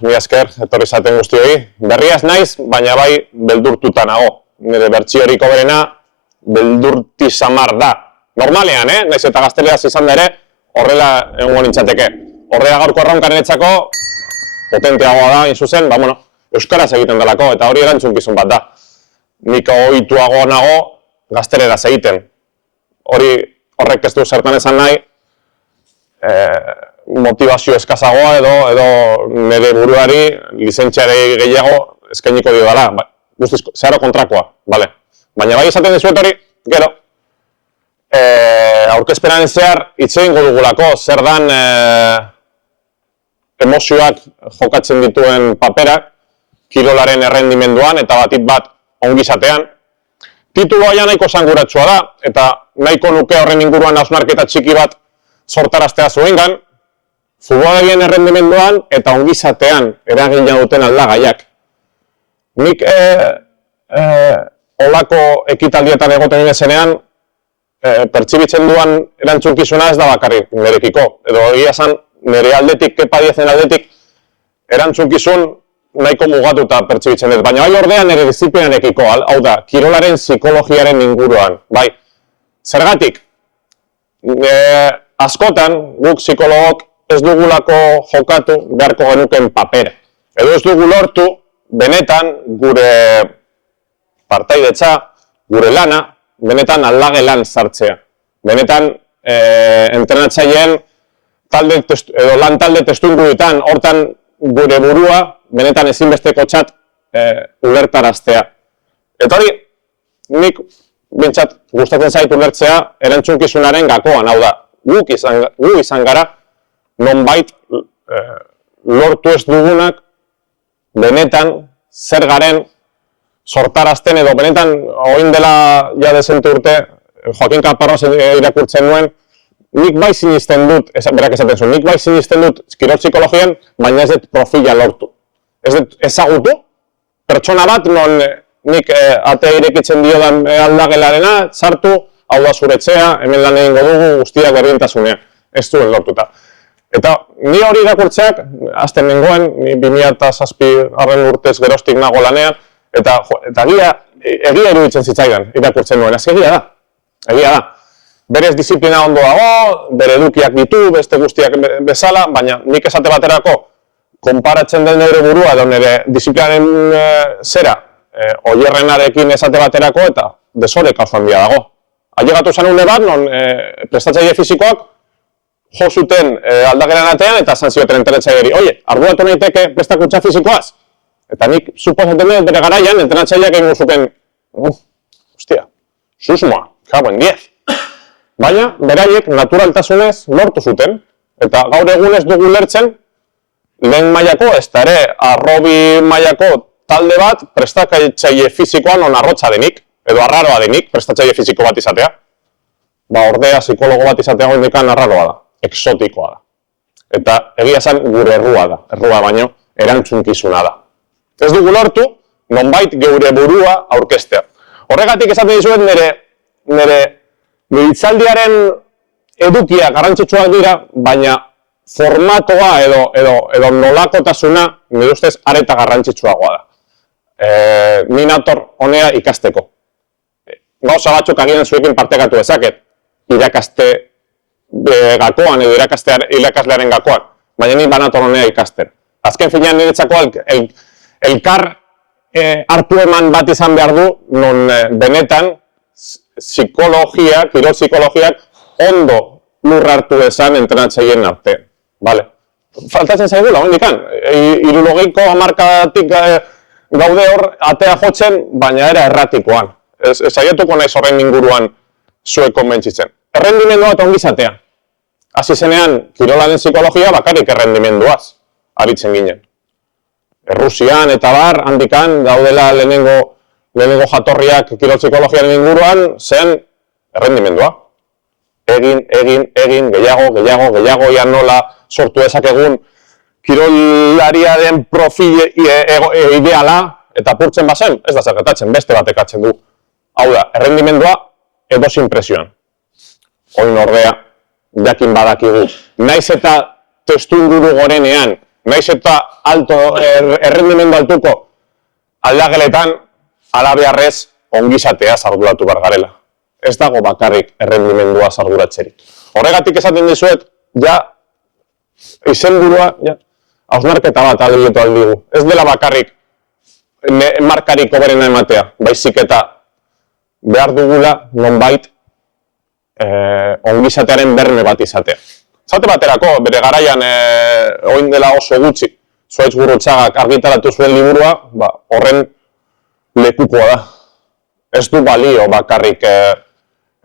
mi esker, etorri zaten guztioi. Berriaz naiz, baina bai beldurtuta nago. Nire bertsiorik hoberena beldurti samar da. Normalean, naiz eta gazteleraz izan da ere, horrela egongo nintzateke. Horrela gaurko erronkarenetzako potenteagoa da, inzuzen, euskaraz egiten delako, eta hori erantzunkizun bat da. Nik ohituago nago gazteleraz egiten. Horrek ez du zertan esan nahi, motivazio eskazagoa edo nire buruari lizentziare gehiago eskainiko dio dela. Guztiz, zeharo kontrakoa, bale. Baina bai esaten dizuet hori, gero, aurkezpenaren zehar hitz egingo dugulako, zer dan emozioak jokatzen dituen paperak, kirolaren errendimenduan eta batit bat ongizatean. Tituloa ja nahiko esanguratsua da, eta nahiko nuke horren inguruan hausnarketa txiki bat sortaraztea zuengan, futbolarien errendimenduan eta ongizatean eragina duten aldagaiak. Nik olako ekitaldietan egoten ginezenean, pertsibitzen duan erantzunkizuna ez da bakarrik nirekiko. Edo egia esan, nire aldetik, kepa diezen aldetik, erantzunkizun nahiko mugatuta pertsibitzen dut. Baina bai ordea nire disiplinarekiko, hau da, kirolaren psikologiaren inguruan. Bai, zergatik, askotan, guk psikologok ez dugulako jokatu beharko genuken papera. Edo ez dugu lortu, benetan, gure partaidetza, gure lana, benetan aldage lan sartzea. Benetan, entrenatzaileen lan talde testuinguruetan, hortan gure burua, benetan ezinbesteko txat ulertaraztea. Eta hori, nik bintzat gustatzen zait ulertzea erantzunkizunaren gakoan, hau da, gu izan gara, nonbait lortu ez dugunak benetan zer garen sortarazten edo benetan oin dela ja desente urte Joaquin Caparrós irakurtzen nuen, nik bai sinisten dut, berak esaten zuen, nik bai sinisten dut kirol psikologian, baina ez dut profila lortu. Ez dut ezagutu, pertsona bat non nik ate irekitzen diodan aldagelarena, sartu, hau da zuretzea, hemen lan egingo dugu guztiak berdintasunean, ez duen lortuta. Eta ni hori irakurtzeak, azten nengoen, ni 2007 urtez geroztik nago lanean, eta egia iruditzen zitzaidan irakurtzen nuen, ez egia da. Berez disiplina ondo dago, bere edukiak ditu, beste guztiak bezala, baina nik esate baterako, konparatzen den nire burua edo nire disiplinaren zera, oierrenarekin esate baterako eta desoreka oso handia dago. Ailegatu zen une bat, non prestatzaile fizikoak jo zuten aldageran atean eta esan zioten entrenatzaileari, oie, arduratu naiteke prestakuntza fizikoaz? Eta nik suposatzen dut bere garaian entrenatzaileak egingo zuten, hostia, susmoa, kagoen 10. Baina, beraiek naturaltasunez lortu zuten, eta gaur egun ez dugu lertzen, lehen mailako, ez da ere, arrobi mailako talde bat prestatzaile fizikoan non arrotza denik, edo arraroa denik, prestatzaile fiziko bat izatea. Ordea, psikologo bat izatea goindikan arraroa da, exotikoa da. Eta egia esan gure errua baino erantzunkizuna da. Ez dugu lortu, nonbait geure burua aurkeztea. Horregatik esaten dizuet nire hitzaldiaren edukia garrantzitsuak dira, baina formatoa edo nolakotasuna nire ustez areta garrantzitsuagoa da. Ni nator honea ikasteko. Gauza batzuk agian zuekin partekatu ezaket, irakaste gakoan edo irakaslearen gakoan, baina ni banator honea ikasten. Azken finean niretzako elkar hartu eman bat izan behar du, non benetan kirol psikologiak ondo lur hartu esan entrenatzaileen artean. Faltatzen zaigula, hondikan, 60ko hamarkadatik gaude hor atea jotzen, baina era erratikoan. Saiatuko naiz horren inguruan zuek konbentzitzen. Errendimendua eta ongizatea. Hasi zenean, kirolaren psikologia bakarrik errendimenduaz aritzen ginen. Errusian eta bar, handikan, daudela lehenengo jatorriak kirol psikologiaren inguruan, zen errendimendua. Egin, gehiago, ja nola sortu ezakegun kirolariaren profil ideala, eta apurtzen bazen, ez da zergetatzen, beste batek atzen du. Hau da, errendimendua edozein presioan. Oin ordea, jakin badakigu. Naiz eta testuinguru gorenean naiz eta errendimendu altuko aldageletan, alabeharrez ongizatea arduratu behar garela. Ez dago bakarrik errendimendua arduratzeri. Horregatik esaten dizuet, ja, izenburua, hausnarketa bat alditu aldigu. Ez dela bakarrik markarik oberena ematea, baizik eta behar dugula nonbait ongizatearen berme bat izatea. Zate baterako, bere garaian oin dela oso gutxi, Zuhaitz Gurrutxagak argitaratu zuen liburua, horren lekukoa da. Ez du balio bakarrik,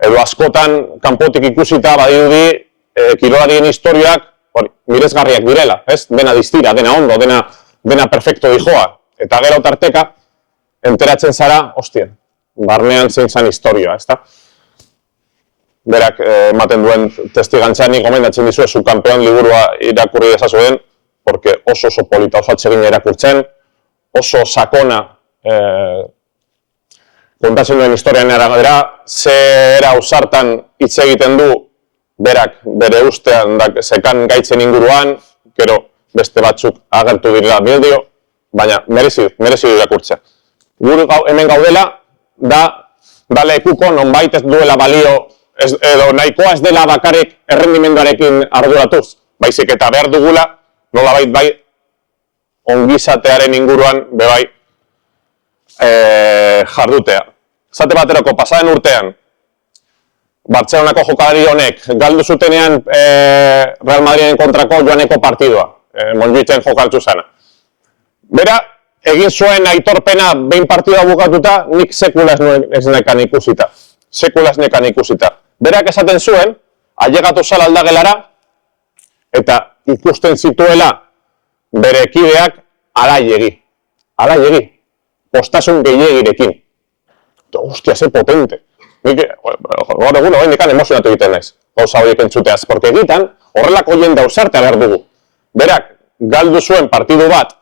edo askotan kanpotik ikusita badirudi kirolarien historiak miresgarriak direla, ez? Dena distira, dena ondo, dena perfecto dijoa. Eta gero tarteka, enteratzen zara, hostia, barnean zein zan historioa, ezta? Berak ematen duen testigantza nik gomendatzen dizue zu kanpeon liburua irakurri dezazuen, porque oso polita, oso atsegina irakurtzen, oso sakona kontatzen duen historian arabera, ze era ausartan hitz egiten du berak bere ustean zekan gaitzen inguruan, gero beste batzuk agertu direla bildio, baina merezi irakurtzea. Gure hemen gaudela, da lekuko nonbait ez duela balio, edo nahikoa ez dela bakarrik errendimenduarekin arduratuz, baizik eta behar dugula, nolabait bai ongizatearen inguruan bebai jardutea. Zate baterako pasaden urtean, Bartzelonako jokalari honek galdu zutenean Real Madriden kontrako joaneko partidua, Montjuïcen jokaltzu zana. Bera, egin zuen aitorpena behin partidua bukatuta, nik sekula ez nekan ikusita. Sekula ez nekan ikusita. Berak esaten zuen, ailegatu zala aldagelara, eta ikusten zituela bere kideak alaiegi. Alaiegi. Postasun gehiagirekin. Hostia, ze potente. Gaur egun hori nekan emozionatu egiten naiz, gauza horiek entzuteaz, porque egitan horrelako jende ausartea behar dugu. Berak, galdu zuen partidu bat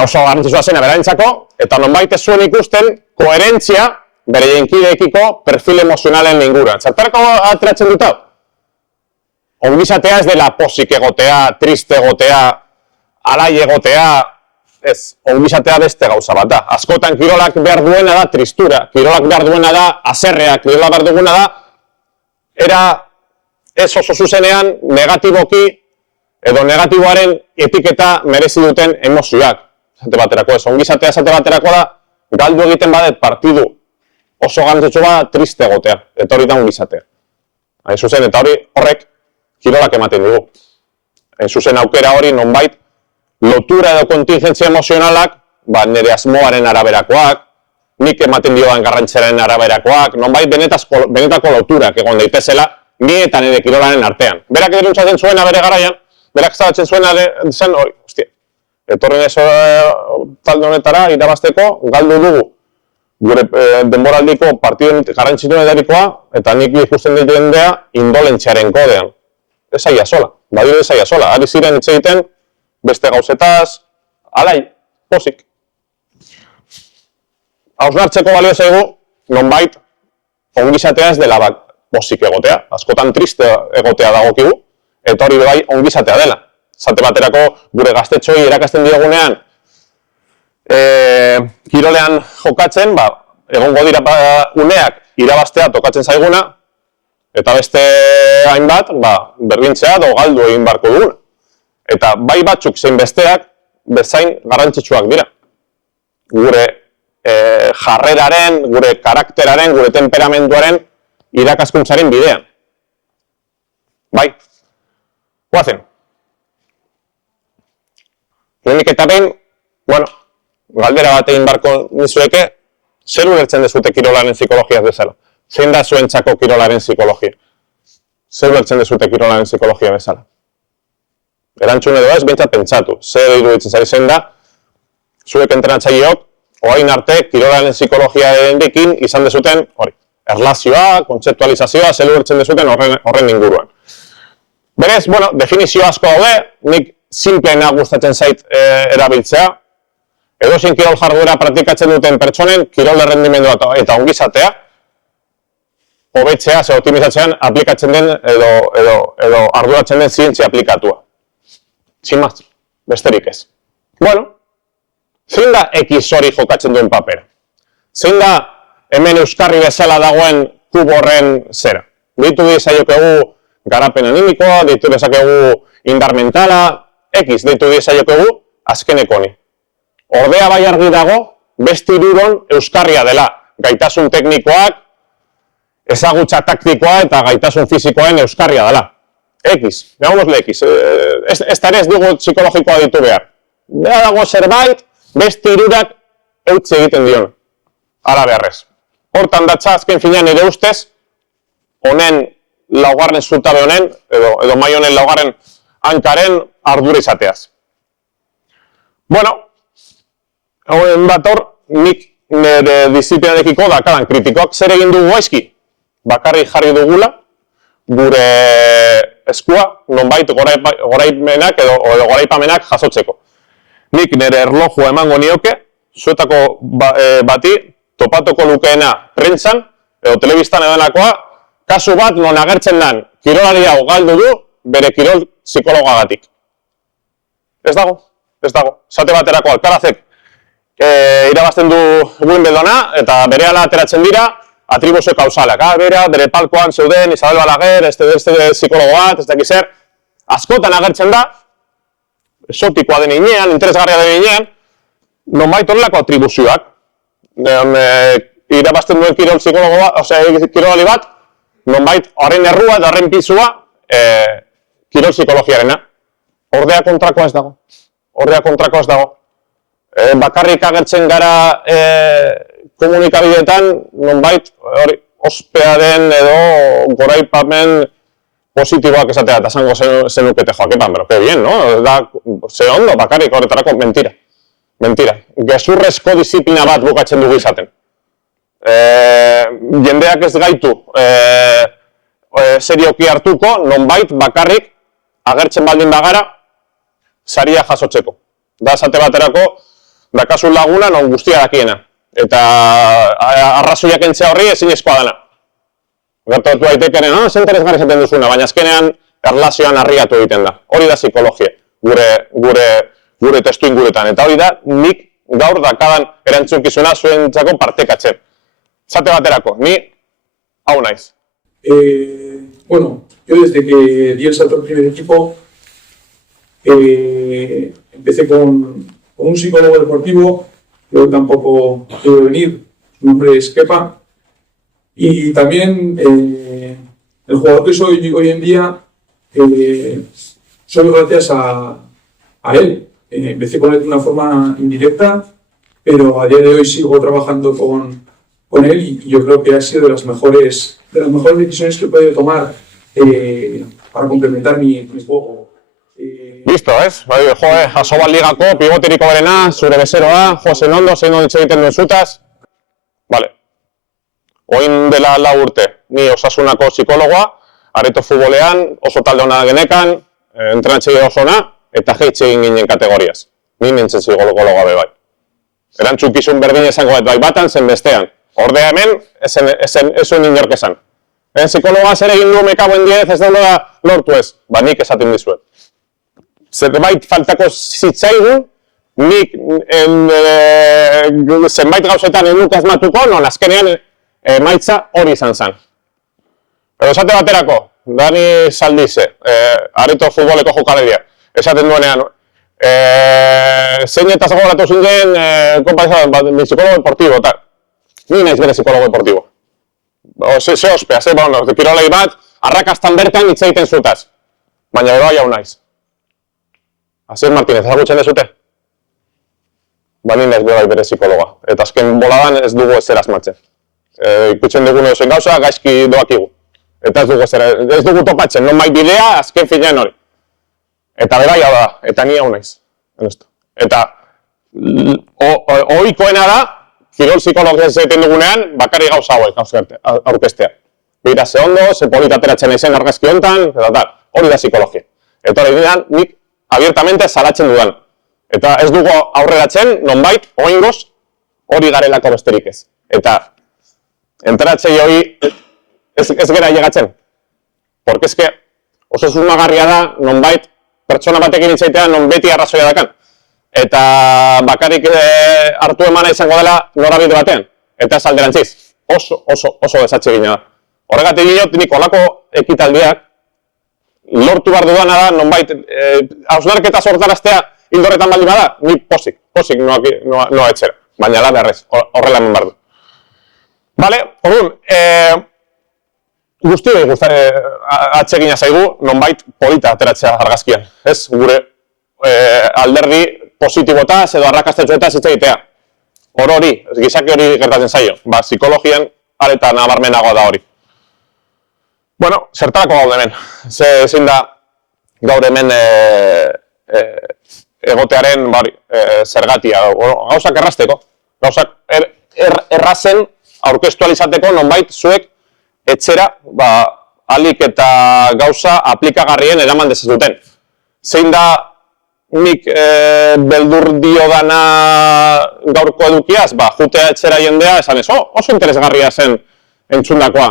oso garrantzitsua zena berarentzako, eta nonbait ez zuen ikusten koherentzia bere jenkideekiko perfil emozionalen inguruan. Zertarako ateratzen dut hau? Ongizatea ez dela posik egotea, triste egotea, alai egotea, ez, ongizatea beste gauza bat da. Askotan kirolak behar duena da tristura, kirolak behar duena da aserrea, kirolak behar duena da era ez oso zuzenean negatiboki edo negatiboaren etiketa merezi duten emozioak. Zate baterako ez, ongizatea zate baterako da galdu egiten badet partidu oso garrantzitsu bat triste egotea, eta hori da ongizatea. Hain zuzen, eta horrek kirolak ematen dugu. Hain zuzen aukera hori nonbait lotura edo kontingentzia emozionalak, nire asmoaren araberakoak, nik ematen dioan garrantzaren araberakoak, nonbait benetako loturak egon daitezela, ni eta nire kirolaren artean. Berak eruntzatzen zuena bere garaian, berak zabatzen zuena zen, hostia, etorren ez talde honetara irabazteko, galdu dugu gure denboraldiko partiduen garrantzitu edarikoa, eta nik ikusten dut jendea indolentziaren kodean. Ez aia sola, badire ez aia sola, ari ziren hitz egiten, beste gauzetaz, alai, posik. Hausnartzeko balio zaigu, nonbait, ongizatea ez dela posik egotea, askotan triste egotea dagokigu, eta hori bai ongizatea dela. Zate baterako gure gaztetxoi erakasten diogunean, kirolean jokatzen, egongo dira uneak irabaztea tokatzen zaiguna, eta beste hainbat, berdintzea edo galdu egin barko duguna. Eta bai batzuk zein besteak bezain garrantzitsuak dira. Gure jarreraren, gure karakteraren, gure temperamenduaren irakaskuntzaren bidean. Bai, guazen. Lehenik eta behin, galdera bat egin barko nizueke, zer ulertzen dezute kirolaren psikologiaz bezala? Zein da zuentzako kirolaren psikologia? Zer ulertzen dezute kirolaren psikologia bezala? Erantzun edo ez, behintzat pentsatu. Zer iruditzen zari zen da, zuek entrenatzaileok, orain arte, kirolaren psikologiarekin izan dezuten, erlazioa, kontzeptualizazioa, zer ulertzen dezuten horren inguruan. Berez, definizio asko daude, nik simpleena gustatzen zait erabiltzea, edozein kirol jarduera praktikatzen duten pertsonen, kirol errendimendua eta ongizatea, hobetzea, optimizatzean aplikatzen den edo arduratzen den zientzia aplikatua. Sin más. besterik ez. Bueno, zein da X hori jokatzen duen papera? Zein da hemen euskarri bezala dagoen kubo horren zera? Deitu diezaiokegu garapen animikoa, deitu dezakegu indar mentala, X deitu diezaiokegu azkeneko honi. Ordea bai argi dago, beste hiruron euskarria dela, gaitasun teknikoak, ezagutza taktikoa eta gaitasun fizikoen euskarria dela. X, veámosle X, ez dugu psikologikoa ditu behar. Bera dago zerbait, beste hirurak eutze egiten dion. Ara beharrez. Hortan datza azken finean ere ustez, honen laugarren zutabe honen, edo mai honen laugarren hankaren ardura izateaz. Bueno, hauen bat hor, nik nire disiplinadekiko dakadan kritikoak zer egin dugu gaizki? Bakarrik jarri dugula, gure eskua, nonbait goraipenak edo goraipamenak jasotzeko. Nik nire erlojua emango nioke, zuetako bati, topatuko lukeena prentsan, edo telebistan edonakoa, kasu bat non agertzen dan, kirolari hau galdu du, bere kirol psikologagatik. Ez dago. Zate baterako Alcarazek irabazten du Wimbledona, eta berehala ateratzen dira, atribuzio kausalak. Bere palkoan zeuden, Isabel Balaguer, este psikologo bat, ez dakiz zer, askotan agertzen da, exotikoa den inean, interesgarria den inean, nonbait horrelako atribuzioak. Irabazten duen kirol psikologo bat, kirolari bat, nonbait horren errua eta horren pisua kirol psikologiarena. Ordea kontrakoa ez dago. Bakarrik agertzen gara komunikabideetan, nonbait ospearen edo goraipamen positiboak esatea, eta zango zenukete joaketan, pero que bien, no? Ze ondo, bakarrik horretarako, mentira. Gezurrezko disiplina bat bukatzen dugu izaten. Jendeak ez gaitu serioki hartuko, nonbait bakarrik agertzen baldin bagara saria jasotzeko. Da esate baterako, dakasun laguna non guztia dakiena. Eta arrazoiak entzea horri ezinezkoa dana. Gertatu daitekeren, ez interesgarri esaten duzuna, baina azkenean erlazioan harriatu egiten da. Hori da psikologia, gure testu inguruetan. Eta hori da, nik gaur dakadan erantzunkizuna zuentzako partekatzen. Esate baterako, ni hau naiz. Bueno, yo desde que di el salto al primer equipo, empecé con un psicólogo deportivo, luego tampoco pudo venir, su nombre es Kepa, y también el jugador que soy hoy en día, soy gracias a él. Empecé con él de una forma indirecta, pero a día de hoy sigo trabajando con él y yo creo que ha sido de las mejores decisiones que he podido tomar para complementar mi juego. Listo, ez? Asobal ligako, pivoteriko berena, zure bezeroa, Jose Nondo, zein hitz egiten duen zutaz. Vale. Oin dela 4 urte, ni Osasunako psikologoa, Areto futbolean, oso talde hona genekan, entrenatzaile oso ona, eta jeitxe egin ginen kategoriaz. Ni nintzen psikologoa be bai. Erantzukizun berdin esango bai batan, zen bestean. Ordea hemen, ezun inork esan. Psikologoa zer egin du mekaboen 10, ez da lortu ez. Ba, nik esaten dizuet. Zerbait faltako zitzaigun, nik zenbait gauzetan enuk asmatuko, non azkenean emaitza hori izan zen. Edo esate baterako, Dani Saldize, Areto futboleko jokaleria, esaten duenean, zein eta zagoratu zinen, mi psikologo deportibo, eta ni naiz bere psikologo deportibo. Ze ospea, kirolei bat, arrakastan bertan hitz egiten zutaz, baina beroa jau naiz. Asier Martínez, ezagutzen dezute? Ba, ni naiz bere psikologa. Eta azken boladan ez dugu ezer asmatzen. Ikutzen dugu zen gauza, gaizki doakigu. Eta ez dugu topatzen, non bai bidea, azken finean hori. Eta berai hau da, eta ni hau naiz. Eta ohikoena da, kirol psikologia zaiten dugunean, bakarri gauza hauek aurkestea. Beira, ze ondo, ze polita ateratzen naizen argazki hontan, eta tal. Hori da psikologia. Eta hori dian, nik abiertamente salatzen dudan. Eta ez dugu aurreratzen, nonbait, oingoz, hori garelako besterik ez. Eta enteratzei hori ez gera llegatzen. Porque es que oso susmagarria da, nonbait, pertsona batekin itzaitea non beti arrazoia dakan. Eta bakarik hartu emana izango dela norabide batean. Eta ez alderantziz. Oso desatsegina da. Horregatik ginot, nik olako ekitaldiak lortu behar dudana da, nonbait, hausnarketa sortaraztea hildorretan baldin bada, ni posik noa etxera. Baina la beharrez, horrela hemen behar du. Bale, orduan, guztioi atsegina zaigu, nonbait polita ateratzea argazkian. Ez, gure alderdi positibotaz edo arrakastetxoetaz hitz egitea. Hori, gizaki hori gertatzen zaio. Psikologian areta nabarmenagoa da hori. Bueno, zertarako gaude hemen. Ezin da gaur hemen egotearen zergatia. Gauzak errazteko. Gauzak errazen aurkeztu alizateko nonbait zuek etxera alik eta gauza aplikagarrien eraman dezazuten. Zein da nik beldur dio dana gaurko edukiaz, jutea etxera jendea, esan ez, oso interesgarria zen entzundakoa.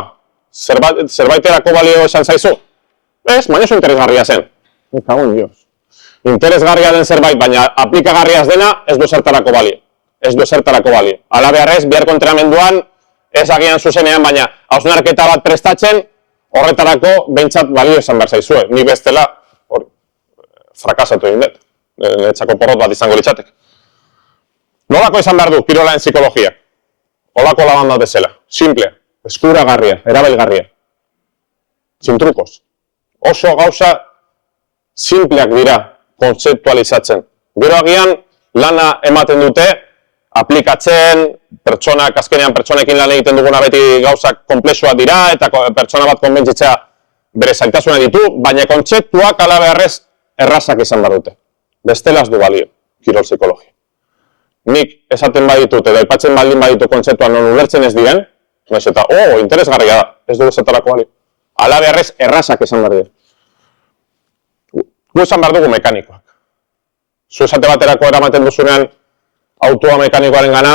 Zerbaiterako balio esan zaizu? Ez, baina oso interesgarria zen. Interesgarria den zerbait, baina aplikagarriaz dena ez du zertarako balio. Ez du zertarako balio. Hala beharrez, biharko entrenamenduan, ez agian zuzenean, baina hausnarketa bat prestatzen, horretarako behintzat balio esan behar zaizue. Ni bestela, frakasatu egin dut. Netzako porrot bat izango litzatek. Nolako izan behar du, kirolaen psikologia? Olako laban bat bezala. Simplea, eskuragarria, erabilgarria. Sin trukos. Oso gauza simpleak dira kontzeptualizatzen. Gero agian lana ematen dute, aplikatzen, azkenean pertsonekin lan egiten duguna beti gauzak konplexuak dira, eta pertsona bat konbentzitzea bere zailtasuna ditu, baina kontzeptuak ala beharrez errazak izan behar dute. Bestelaz du balio, kirol psikologia. Nik esaten baditut, edo aipatzen baldin baditu kontzeptuan non ulertzen ez diren, eta, interesgarria da, ez dugu zetarako balio. Ala beharrez errazak izan behar dira. Gu esan behar dugu mekanikoak. Zu esate baterako eramaten duzunean autoa mekanikoaren gana,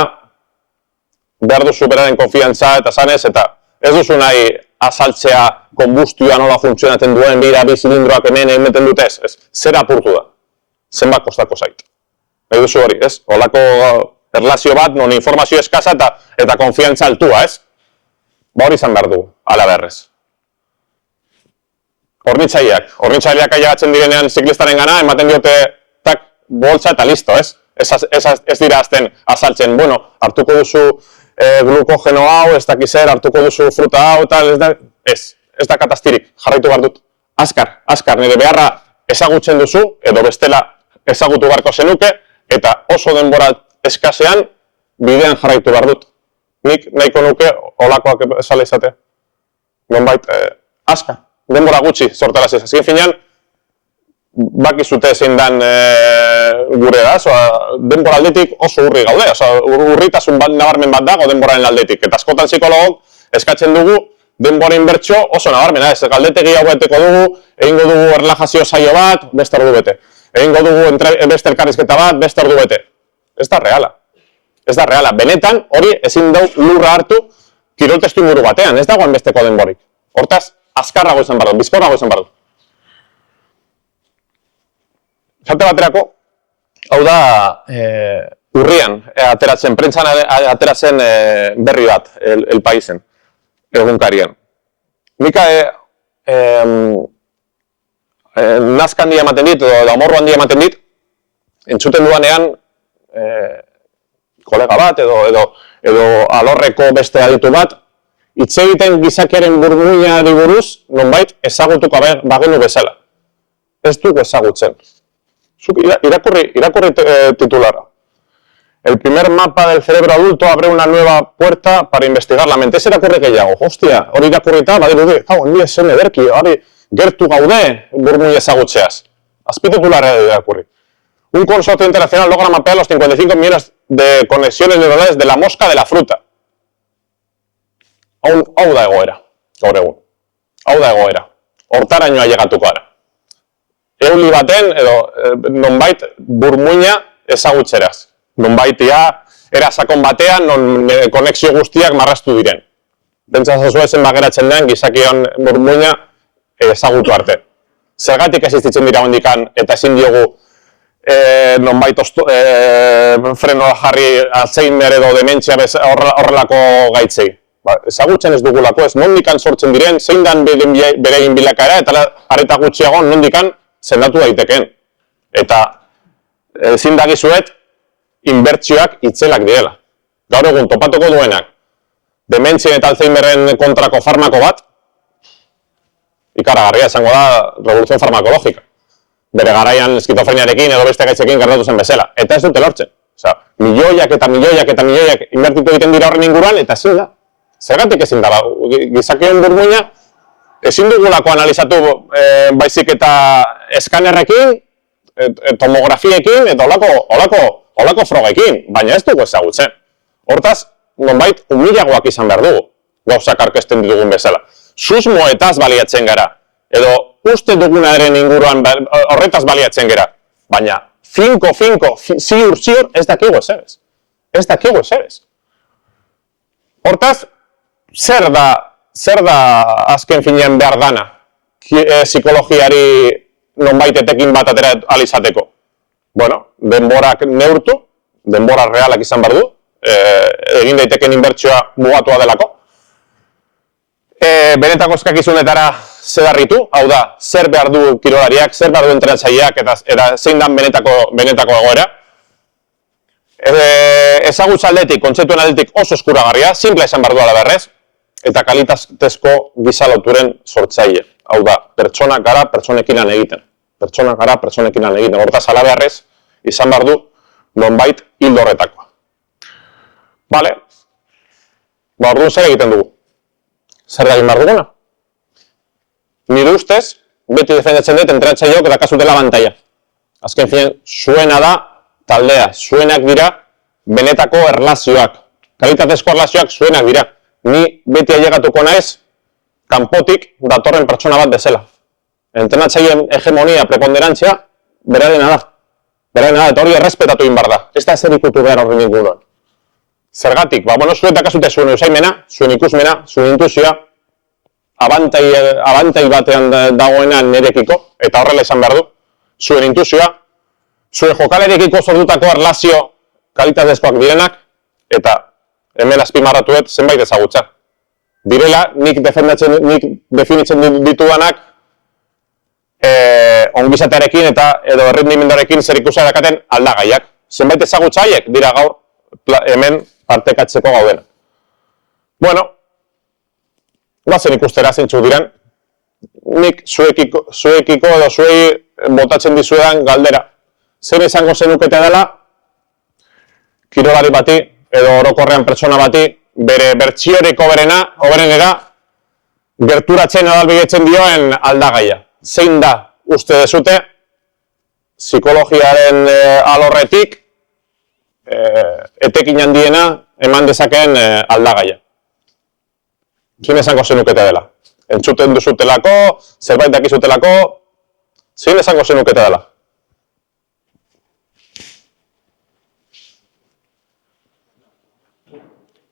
behar duzu beraren konfiantza eta zanez, eta ez duzu nahi azaltzea konbustioa nola funtzionatzen duen, bira, bi zilindroak hemen emeten dutez, ez, zer apurtu da, zenbat kostako zait. Nahi duzu hori, ez, holako erlazio bat, non informazio eskasa eta konfiantza altua, ez? Hori izan behar dugu, ala beharrez. Hornitzaileak ailegatzen direnean ziklistaren gana, ematen diote tak, boltsa eta listo, ez? Ez dira azten azaltzen, hartuko duzu glukogeno hau, ez dakizer, hartuko duzu fruta hau, ez da katastirik, jarraitu behar dut. Azkar, nire beharra ezagutzen duzu, edo bestela ezagutu beharko zenuke, eta oso denbora eskasean bidean jarraitu behar dut. Nik nahiko nuke olakoak esala izatea. Nonbait, azkar, denbora gutxi sortaraz ez. Azken finean, bakizute zein dan gure da, denbora aldetik oso urri gaude, urritasun nabarmen bat dago denboraren aldetik. Eta askotan psikologok eskatzen dugu denbora inbertsio oso nabarmena, ez galdetegi hau beteko dugu, egingo dugu erlajazio saio bat, beste ordu bete. Egingo dugu beste elkarrizketa bat, beste ordu bete. Ez da reala. Ez da reala. Benetan, hori ezin dau lurra hartu kirol testu inguru batean, ez dagoen besteko denborik. Hortaz, azkarrago izan behar du, bizkorrago izan behar du. Zate baterako, hau da urrian ateratzen, prentsan ateratzen berri bat, El Paisen, egunkarian. Nika nazka handia ematen dit, edo amorru handia ematen dit, entzuten duanean kolega bat, edo alorreko beste aditu bat, hitz egiten gizakiaren burmuinari buruz, nonbait ezagutuko bagenu bezala. Ez dugu ezagutzen. Irakurri titulara. El primer mapa del cerebro adulto abre una nueva puerta para investigar la mente. Ez irakurri gehiago. Hostia, hori irakurrita, badirudi, ni esen ederki, hori gertu gaude burmuin ezagutzeaz. Azpititulara irakurri. Un consorcio internacional logra mapear los 55 millones de conexiones neuronales de la mosca de la fruta. Hau da egoera, gaur egun. Hau da egoera. Hortarainoa llegatuko gara. Euli baten, edo nonbait burmuina ezagutzeraz. Nonbaitia, erasakon batean, non konexio guztiak marraztu diren. Bentsazazua ezen bageratzen den, gizakion burmuina ezagutu arte. Zergatik existitzen dira hondikan eta ezin diogu nonbait frenoa jarri Alzheimer edo dementzia horrelako gaitzei. Ezagutzen ez dugulako, ez nondikan sortzen diren, zein dan beregin bilakaera, eta areta gutxiago nondikan sendatu daitekeen. Eta ezin dagizuet, inbertsioak itzelak direla. Gaur egun topatuko duenak, dementzien eta Alzheimerren kontrako farmako bat, ikaragarria esango da revoluzion farmakologika. Bere garaian eskizofreniarekin edo beste gaitzekin gertatu zen bezala. Eta ez dute lortzen. Osea, milioiak eta milioiak eta milioiak inbertitu egiten dira horren inguruan, eta ezin da. Zergatik ezin da, gizakion burmuina, ezin dugulako analizatu baizik eta eskanerrekin, tomografiekin, eta olako frogekin, baina ez dugu ezagutzen. Hortaz, nonbait, humiliagoak izan behar dugu, gauzak aurkezten ditugun bezala. Susmoetaz baliatzen gara, edo uste dugunaren inguruan horretaz baliatzen gara, baina finko, ziur, ez dakigu eserez. Ez dakigu eserez. Hortaz, zer da azken finean behar dana psikologiari nonbait etekin bat atera alizateko? Bueno, denborak neurtu, denbora realak izan behar du, egin daiteken inbertsioa mugatua delako. Benetako eskakizunetara zedarritu, hau da, zer behar du kirolariak, zer behar du entrenatzaileak eta zein dan benetako egoera. Ezagutza aldetik, kontzeptuen aldetik oso eskuragarria, simple esan behar du alaberrez, eta kalitatezko gizaloturen sortzaile. Hau da, pertsonak gara, pertsonekin lan egiten. Pertsonak gara, pertsonekin lan egiten. Hortaz alaberrez, izan behar du, nonbait hildo horretakoa. Bale, orduan zer egiten dugu? Zer egin behar duguna? Nire ustez, beti defendatzen dut entrenatzaileok dakazutela abantaila. Azken finen, zuena da taldea, zuenak dira benetako erlazioak. Kalitatezko erlazioak zuenak dira. Ni beti ailegatuko naiz, kanpotik datorren pertsona bat bezala. Entrenatzaileen hegemonia, preponderantzia, berarena da. Berarena da, eta hori errespetatu egin behar da. Ez da ezer ikutu behar horren inguruan. Zergatik, zuet dakazute zuen eusaimena, zuen ikusmena, zuen intuzioa, abantai batean dagoena nirekiko, eta horrela izan behar du, zuen intuzioa, zuen jokalerekiko sortutako erlazio kalitatezkoak direnak, eta hemen azpimarratuet zenbait ezagutza. Direla, nik definitzen ditudanak ongizatearekin eta edo errendimendoarekin zer ikusia dakaten aldagaiak. Zenbait ezagutza haiek dira gaur hemen partekatzeko gaudena. Bueno, bazen ikustera zeintzuk diren, nik zuekiko edo zuei botatzen dizuedan galdera. Zer izango zenukete dela, kirolari bati edo orokorrean pertsona bati, bere bertsioriko oberenera, gerturatzen adalbidetzen dioen aldagaia. Zein da uste dezute, psikologiaren alorretik, etekin handiena eman dezakeen aldagaia. Zein esango zenukete dela? Entzuten duzutelako, zerbait dakizutelako, zein esango zenukete dela?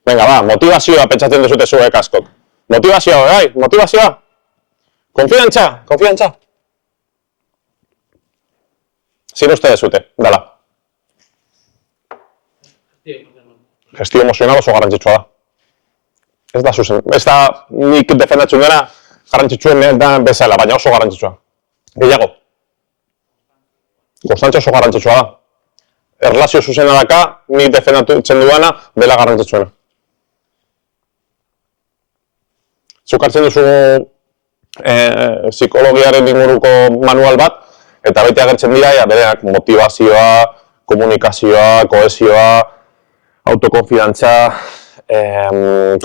Venga, ba, motivazioa pentsatzen duzute zuek askok. Motivazioa, bai, motivazioa. Konfiantza. Zein uste dezute, dala. Gestio emozional oso garrantzitsua da. Ez da zuzen, ez da nik defendatzen dena garrantzitsuen da bezala, baina oso garrantzitsua. Gehiago. Konstantzia oso garrantzitsua da. Erlazio zuzena daka, nik defendatzen duana dela garrantzitsuena. Zukartzen duzu psikologiaren inguruko manual bat, eta baita agertzen dira, bereak motivazioa, komunikazioa, kohesioa, autokonfidantza,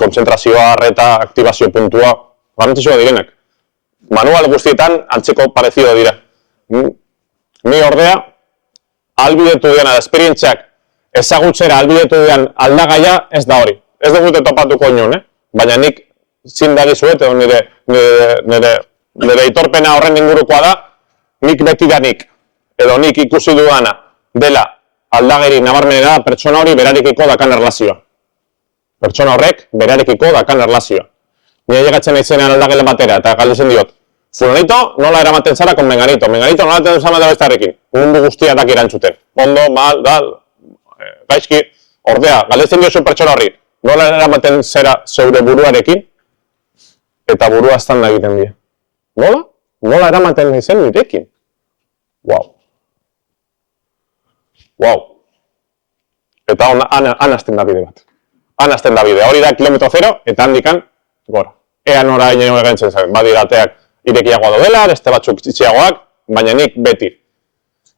kontzentrazioa, arreta, aktibazio puntua, garrantzitsua direnak. Manual guztietan antzeko parezido dira. Ni ordea, ahalbidetu diana da esperientziak ezagutzera ahalbidetu dian aldagaia ez da hori. Ez dugute topatuko inon, baina nik zindagizuet, edo nire itorpena horren ingurukoa da, nik betidanik, edo nik ikusi duana dela aldageri nabarmenera pertsona hori berarekiko dakan erlazioa. Pertsona horrek berarekiko dakan erlazioa. Nire llegatzen naizenean aldagele batera eta galdetzen diot, Fulanito nola eramaten zara kon menganito, menganito nola eramaten zara bestarekin. Mundu guztia dak erantzuten. Ondo, mal, dal, gaizki, ordea, galdetzen diozu pertsona horri, nola eramaten zera zeure buruarekin, eta burua estanda egiten die. Nola? Nola eramaten zen nirekin? Wow. Wow. Eta han hasten da bide bat. Han hasten da bide. Hori da kilometro 0 eta handikan gora. Ea nora ino egentzen zen. Badira ateak irekiagoa daudela, beste batzuk itxiagoak, baina nik beti.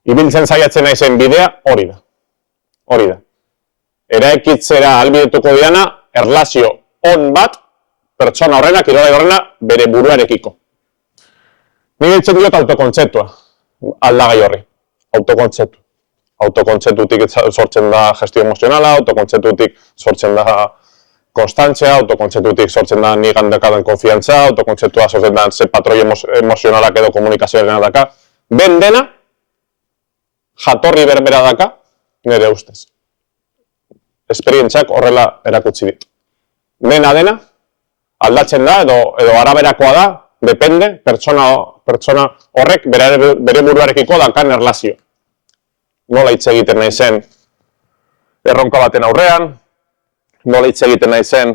Ibiltzen saiatzen naizen bidea hori da. Hori da. Eraikitzera albidetuko diana, erlazio on bat, pertsona horrena, kirolari horrena, bere buruarekiko. Nik ditzen diot autokontzeptua, aldagai horri. Autokontzeptu. Autokontzeptutik sortzen da gestio emozionala, autokontzeptutik sortzen da konstantzia, autokontzeptutik sortzen da nigan dekaden konfiantza, autokontzeptua sortzen da ze patroi emozionalak edo komunikazioaren daka. Ben dena, jatorri berbera daka, nire ustez. Esperientziak horrela erakutsi dit. Dena, aldatzen da edo araberakoa da, depende, pertsona horrek bere buruarekiko dakan erlazio. Nola hitz egiten nahi zen erronka baten aurrean, nola hitz egiten nahi zen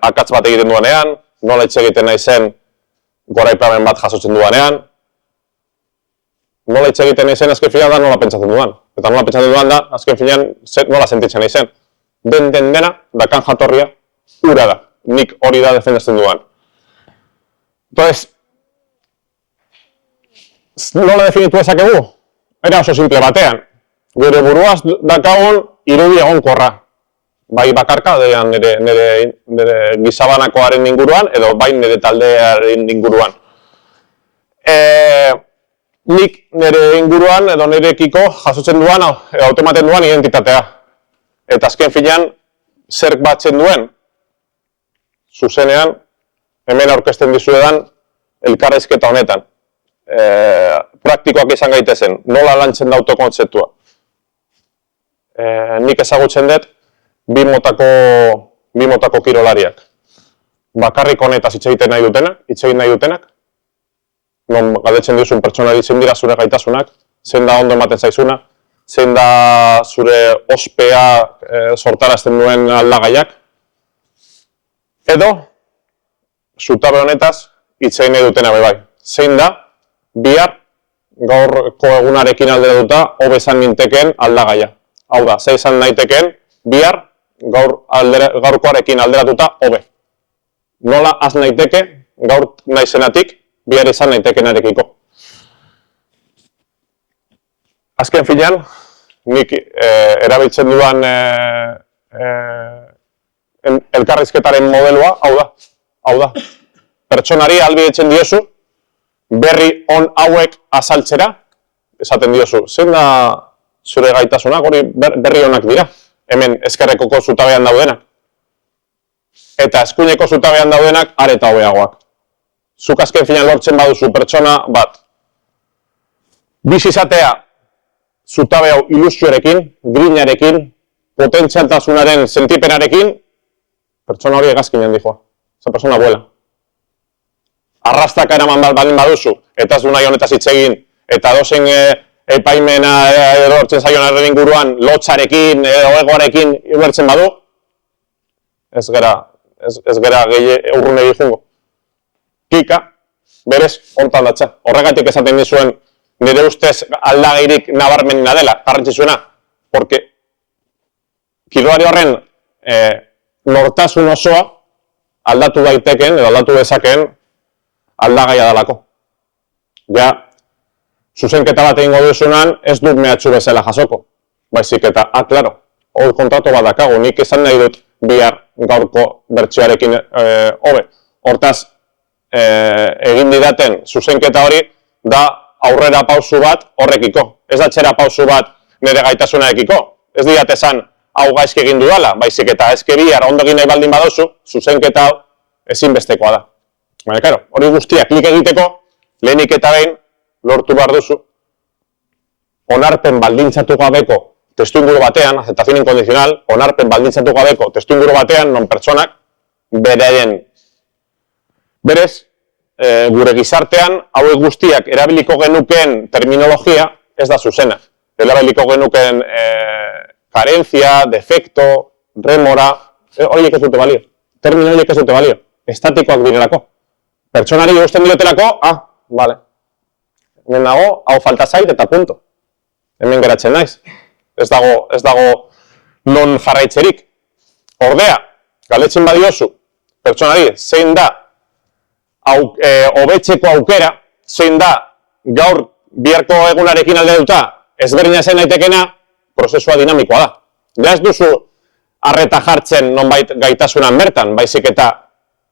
akatz bat egiten duanean, nola hitz egiten nahi zen goraipamen bat jasotzen duanean, nola hitz egiten nahi zen azken finean da nola pentsatzen duan. Eta nola pentsatzen duan da azken finean nola sentitzen nahi zen. Dena, dakan jatorria, ura da. Nik hori da defendazten duan. Entonces, nola definitu ezakegu? Era oso simple batean. Gure buruaz dakagun irudi egonkorra. Bai bakarka, nire gizabanakoaren inguruan, edo bai nire taldearen inguruan. Nik nire inguruan, edo nirekiko jasotzen duan, automaten duan identitatea. Eta azken finean, zerk batzen duen, zuzenean, hemen aurkezten dizuedan, elkarrizketa honetan. Praktikoak izan gaitezen, nola lantzen da autokontzeptua. Nik ezagutzen dut, bi motako kirolariak. Bakarrik honetaz hitz egiten nahi dutenak, non galdetzen duzun pertsonari zein dira zure gaitasunak, zein da ondo ematen zaizuna, zein da zure ospea sortarazten duen aldagaiak, edo, zutabe honetaz hitz egin nahi dutena bai. Zein da, bihar, gaurko egunarekin alderatuta, hobe izan nintekeen aldagaia. Hau da, ze izan naitekeen, bihar, gaurkoarekin alderatuta, hobe. Nola az naiteke, gaur naizenatik, bihar izan naitekenarekiko. Azken finean, nik erabiltzen dudan elkarrizketaren modeloa, hau da. Pertsonari albidetzen diozu, berri on hauek azaltzera, esaten diozu, zein da zure gaitasunak, hori berri onak dira, hemen ezkerrekoko zutabean daudenak. Eta eskuineko zutabean daudenak, areta hobeagoak. Zuk azken finean lortzen baduzu pertsona bat, bizizatea zutabe hau ilusioarekin, grinarekin, potentzialtasunaren sentipenarekin, pertsona hori egazkinean dijoa. Esa persona vuela. Arrastaka eraman baldin baduzu, eta ez du nahi honetaz hitz egin, eta dozen epaimena erortzen zaionaren inguruan, lotxarekin, egoarekin ulertzen badu, ez gara urrune dijungo. Kika, berez, hontan datza. Horregatik esaten dizuen, nire ustez aldagairik nabarmenina dela, garrantzitsuena, porque kirolari horren nortasun osoa aldatu daiteken, edo aldatu dezakeen, aldagaia dalako. Ja, zuzenketa bat egingo duzunan, ez dut mehatxu bezala jasoko. Baizik eta, klaro, hori kontratu bat dakago, nik esan nahi dut bihar gaurko bertsioarekin hobe. Hortaz, egin didaten zuzenketa hori, da aurrera pausu bat horrekiko. Ez da txera pausu bat nire gaitasunarekiko. Ez diat esan, hau gaizki egin dudala, baizik eta ezke bihar ondo egin nahi baldin baduzu, zuzenketa hau ezinbestekoa da. Baina, karo, hori guztia klik egiteko, lehenik eta behin lortu behar duzu, onarpen baldintzatu gabeko testuinguru batean, aceptación incondicional, onarpen baldintzatu gabeko testuinguru batean, non pertsonak berez gure gizartean hauek guztiak erabiliko genukeen terminologia ez da zuzena. Erabiliko genukeen carencia, defecto, remora, horiek ez dute balio. Termino horiek ez dute balio. Estatikoak direlako. Pertsonari eusten diotelako, vale. Hemen dago, hau falta zait eta punto. Hemen geratzen naiz. Ez dago non jarraitzerik. Ordea, galdetzen badiozu, pertsonari, zein da hobetzeko aukera, zein da gaur biharko egunarekin alderuta ezberdina zen daitekena, prozesua dinamikoa da. Ja ez duzu arreta jartzen nonbait gaitasunan bertan, baizik eta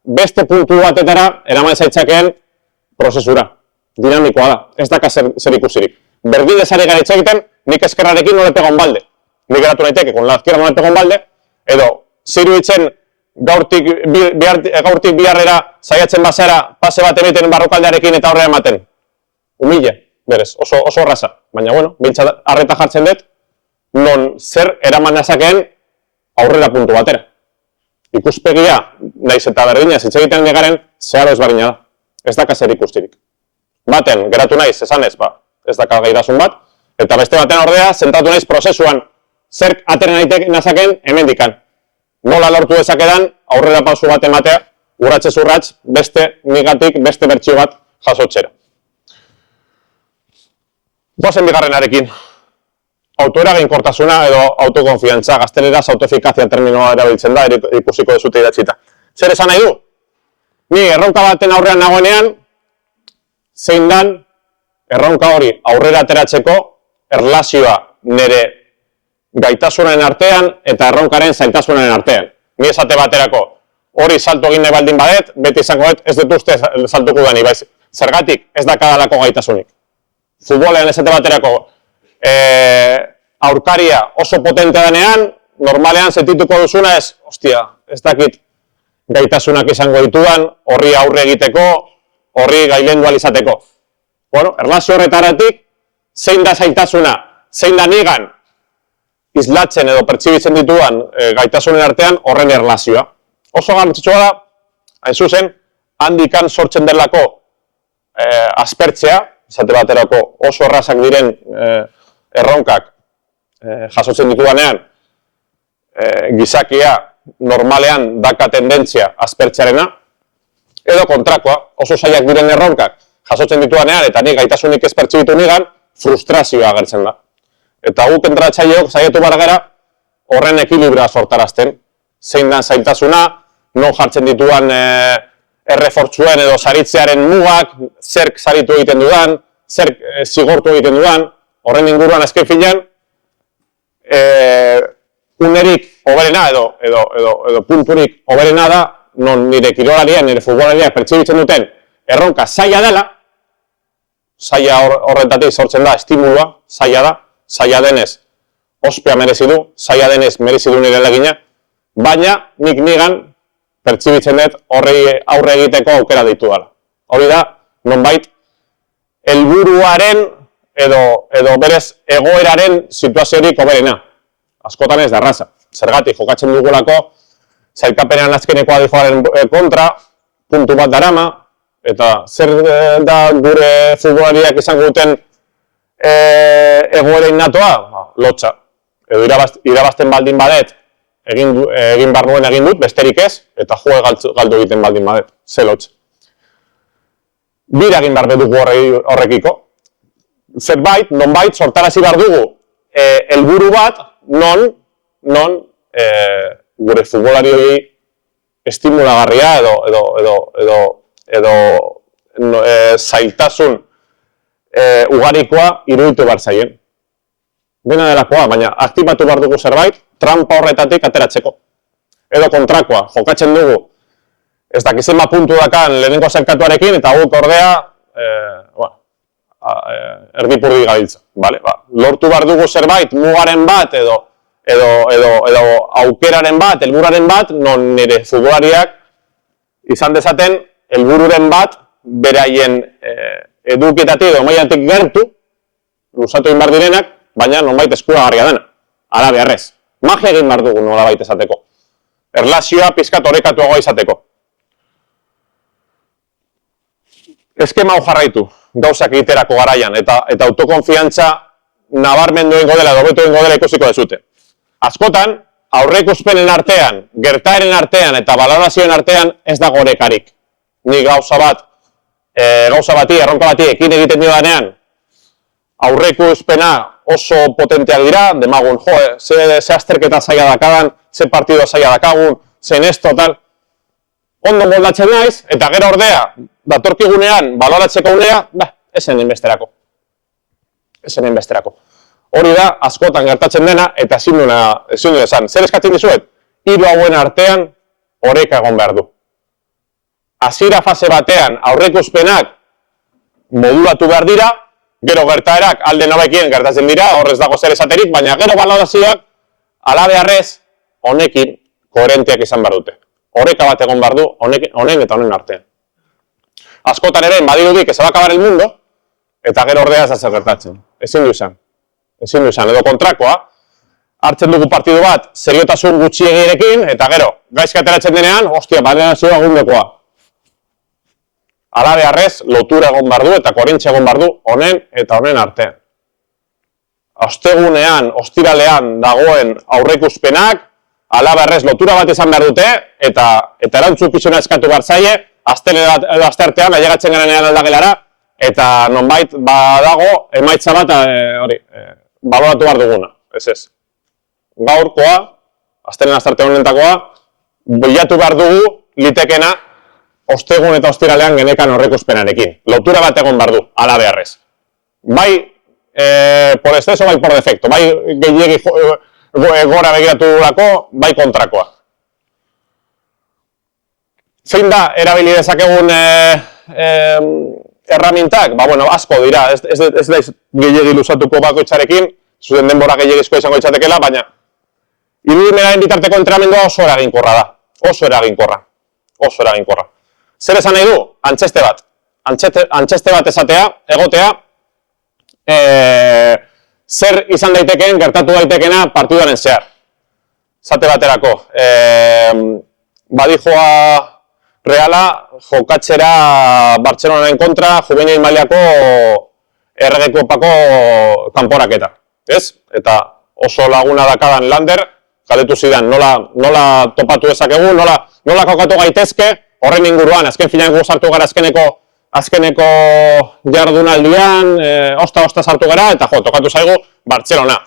beste puntu batetara eraman zaitzakeen prozesura. Dinamikoa da, ez daka zer ikusirik. Berdin dezare gara egiten, nik eskerrarekin nole pega un balde. Nik geratu naiteke, kon la izquierda nole pega un balde, edo ziru itzen gaurtik biharrera saiatzen bazara pase bat emiten barrokaldearekin eta horrela ematen. Humile, berez, oso raza. Baina, bueno, bintzat arreta jartzen dut, non zer eraman nazakeen aurrera puntu batera. Ikuspegia, naiz eta berdina, zitze egiten gegaren, zeharo ezberdina da. Ez daka zer ikustirik. Baten, geratu naiz, esanez, ez daka gaitasun bat, eta beste baten ordea, zentratu naiz prozesuan, zer ateren nazakeen hemendikan. Nola lortu dezakedan, aurrera pausu bat ematea, urratsez urrats, beste nigatik, beste bertsio bat jasotzera. Goazen bigarrenarekin. Autoeraginkortasuna edo autokonfiantza, gazteleraz autoefikazia terminoa erabiltzen da, ikusiko dezute idatzita. Zer esan nahi du? Ni erronka baten aurrean nagoenean, zein dan erronka hori aurrera ateratzeko erlazioa nire gaitasunen artean eta erronkaren zailtasunen artean. Ni esate baterako hori salto egin nahi baldin badet, beti izango dut ez dut uste saltuko dani, baiz. Zergatik ez dakadalako gaitasunik. Futbolean esate baterako aurkaria oso potente denean, normalean sentituko duzuna ez, ostia, ez dakit gaitasunak izango ditudan, horri aurre egiteko, horri gailendu izateko. Bueno, erlazio horretaratik, zein da zailtasuna, zein da nigan islatzen edo pertsibitzen ditudan gaitasunen artean horren erlazioa. Oso garrantzitsua da, hain zuzen, handikan sortzen delako aspertzea, esate baterako oso errazak diren erronkak jasotzen ditudanean, gizakia normalean daka tendentzia aspertzearena, edo kontrakoa, oso zailak diren erronkak jasotzen ditudanean, eta nik gaitasunik ez pertsibitu nigan, frustrazioa agertzen da. Eta guk entratzaileok saiatu gara horren ekilibra sortarazten. Zein dan zailtasuna, non jartzen dituan errefortzuen edo saritzearen mugak, zerk saritu egiten dudan, zerk zigortu egiten dudan, horren inguruan azken finean, unerik oberena edo punturik oberena da, non nire kirolariak, nire futbolariak pertsibitzen duten erronka zaila dela, zaila horretatik sortzen da estimulua, zaila da, zaila denez ospea merezi du, zaila denez merezi du nire legina, baina nik nigan pertsibitzen dut horri aurre egiteko aukera ditu dela. Hori da, nonbait, helburuaren edo berez egoeraren situaziorik hoberena. Askotan ez da erraza. Zergatik, jokatzen dugulako, zailkapenean azkenekoa dijoaren kontra, puntu bat darama, eta zer da gure futbolariak izango duten egoera innatoa? Lotxa. Edo irabazten baldin badet, egin bar nuen egin dut, besterik ez, eta joe galdu egiten baldin badet. Ze lotxa. Bir egin bar dugu horrekiko. Zerbait, nonbait, sortarazi bar dugu helburu bat, non gure futbolari hori estimulagarria edo zailtasun ugarikoa iruditu bar zaien. Dena delakoa, baina aktibatu bar dugu zerbait, trampa horretatik ateratzeko. Edo kontrakoa, jokatzen dugu, ez dakizen puntu dakan lehenengo zerkatuarekin, eta guk ordea, erdipurdi gabiltza. Lortu bar dugu zerbait, mugaren bat, edo aukeraren bat, helburaren bat, non nire futbolariak izan dezaten helbururen bat beraien edukietatik edo mailatik gertu, luzatu egin bar direnak, baina nonbait eskuragarria dena. Ara beharrez. Magia egin bar dugu nolabait esateko. Erlazioa pizkat orekatuagoa izateko. eskema hau jarraitu, gauzak egiterako garaian, eta autokonfiantza nabarmendu ingo dela, dobetu ingo dela ikusiko dezute. Askotan, aurreikuspenen artean, gertaeren artean eta balorazioen artean ez da gorekarik. Ni gauza bati, erronka bati ekin egiten diodanean, aurreikuspena oso potenteak dira, demagun, ze azterketa zaila dakadan, ze partido zaila dakagun, ze nesto, tal. Ondo moldatzen naiz, eta gero ordea, datorkigunean, baloratzeko unea, esen inbesterako. Esen inbesterako. Hori da, askotan gertatzen dena, eta ezin du esan. Zer eskatzen dizuet? Hiru hauen artean, oreka egon behar du. Hasiera fase batean, aurreikuspenak modulatu behar dira, gero gertaerak alde nobekien gertatzen dira, horrez dago zer esaterik, baina gero balorazioak, alabeharrez, honekin, koherenteak izan behar dute. Oreka bat egon behar du, honen eta honen artean. Askotan ere, badirudik, ez va acabar el mundo, eta gero ordea ez zer gertatzen. Ezin du izan. Ezin du izan, edo kontrakoa, hartzen dugu partidu bat, seriotasun gutxiegirekin, eta gero, gaizki ateratzen denean, hostia, balorazioa egundekoa. Alabeharrez, lotura egon behar du, eta koherentzia egon behar du, honen eta honen artean. Ostegunean, ostiralean dagoen aurreikuspenak, alabeharrez lotura bat izan behar dute, eta erantzukizuna eskatu behar zaie, asteartean, ailegatzen garenean aldagelara, eta nonbait badago emaitza bat baloratu behar duguna. Ez. Gaurkoa, astearte honetakoa, bilatu behar dugu litekena ostegun eta ostiralean genekan aurreikuspenarekin. Lotura bat egon behar du, alabeharrez. Bai por exceso, bai por defecto, bai gehiegi gora begiratu dugulako, bai kontrakoa. Zein da erabili dezakegun erramintak? Asko dira, ez daiz gehiegi luzatuko bakoitzarekin, zuten denbora gehiagizkoa izango itzatekela, baina irudimenaren bitarteko entrenamendua oso eraginkorra da. Oso eraginkorra. Zer esan nahi du? Antxeste bat. Antxeste bat egotea, zer izan daitekeen, gertatu daitekena partiduaren zehar. Zate baterako, badijoa Reala jokatzera Bartzelonaren kontra juvenil mailako errege kopako kanporaketa. Ez? Eta oso laguna dakadan Lander, galdetu zidan, nola topatu dezakegu, nola kokatu gaitezke, horren inguruan, azken filan gu sartu gara azkeneko jardunaldian, osta sartu gara, eta tokatu zaigu Bartzelona.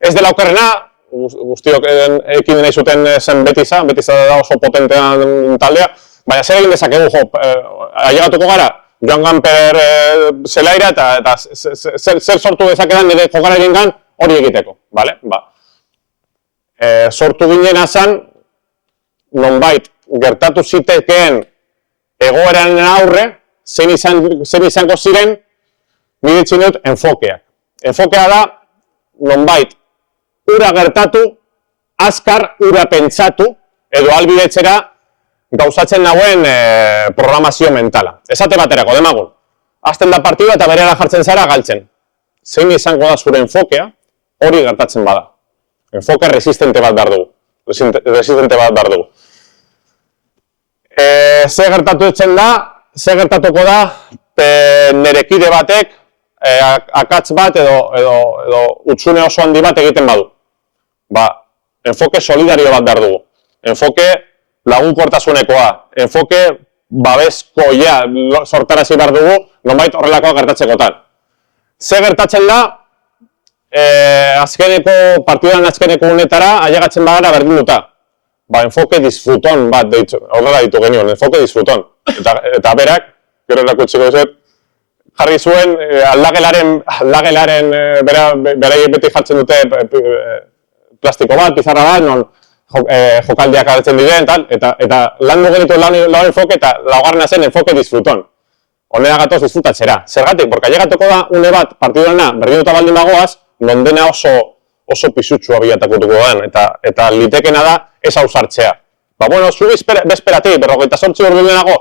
Ez dela okerrena, guztiok ekin nahi zuten zen Betiza da oso potentean taldea, baina zer egin dezakegu, ailegatuko gara, Joan Gamper zelaira, eta zer sortu dezakedan nire jokalaren gan hori egiteko, bale? Sortu ginen azan, nonbait, gertatu zitekeen egoeraren aurre, zein izango ziren, miditzen dut, enfokeak. Enfokea da, nonbait, ura gertatu, azkar ura pentsatu, edo albidetzera gauzatzen nagoen programazio mentala. Esate baterako, demagun. Azten da partidua eta berera jartzen zara galtzen. Zein izango da zure enfokea, hori gertatzen bada. Enfoke resistente bat behar dugu. Ze gertatuko da, nerekide batek, akats bat edo utzune oso handi bat egiten badu. Enfoke solidario bat behar dugu. Enfoke lagunkortasunekoa. Enfoke babeskoia sortarazi behar dugu, nonbait horrelakoa gertatzekotan. Ze gertatzen da, partidan azkeneko unetara, ailegatzen bagara berdinduta. Enfoke disfruton bat, horrela ditu genion, enfoke disfruton. Eta berak, gero erakutsiko dut, jarri zuen aldagelaren, beraiek beti jartzen dute plastiko bat, pizarra bat, non jokaldiak agertzen diren, eta lan genitu lau enfoke eta laugarrena zen enfoke disfruton. Honera gatoz disfrutatzera. Zergatik, porque ailegatuko da une bat, partidurena, berdinduta baldin bagoaz, non dena oso pisutsua bilatakutuko den, eta litekena da ez hausartzea. Zu bezperatik, 48 ordu denago,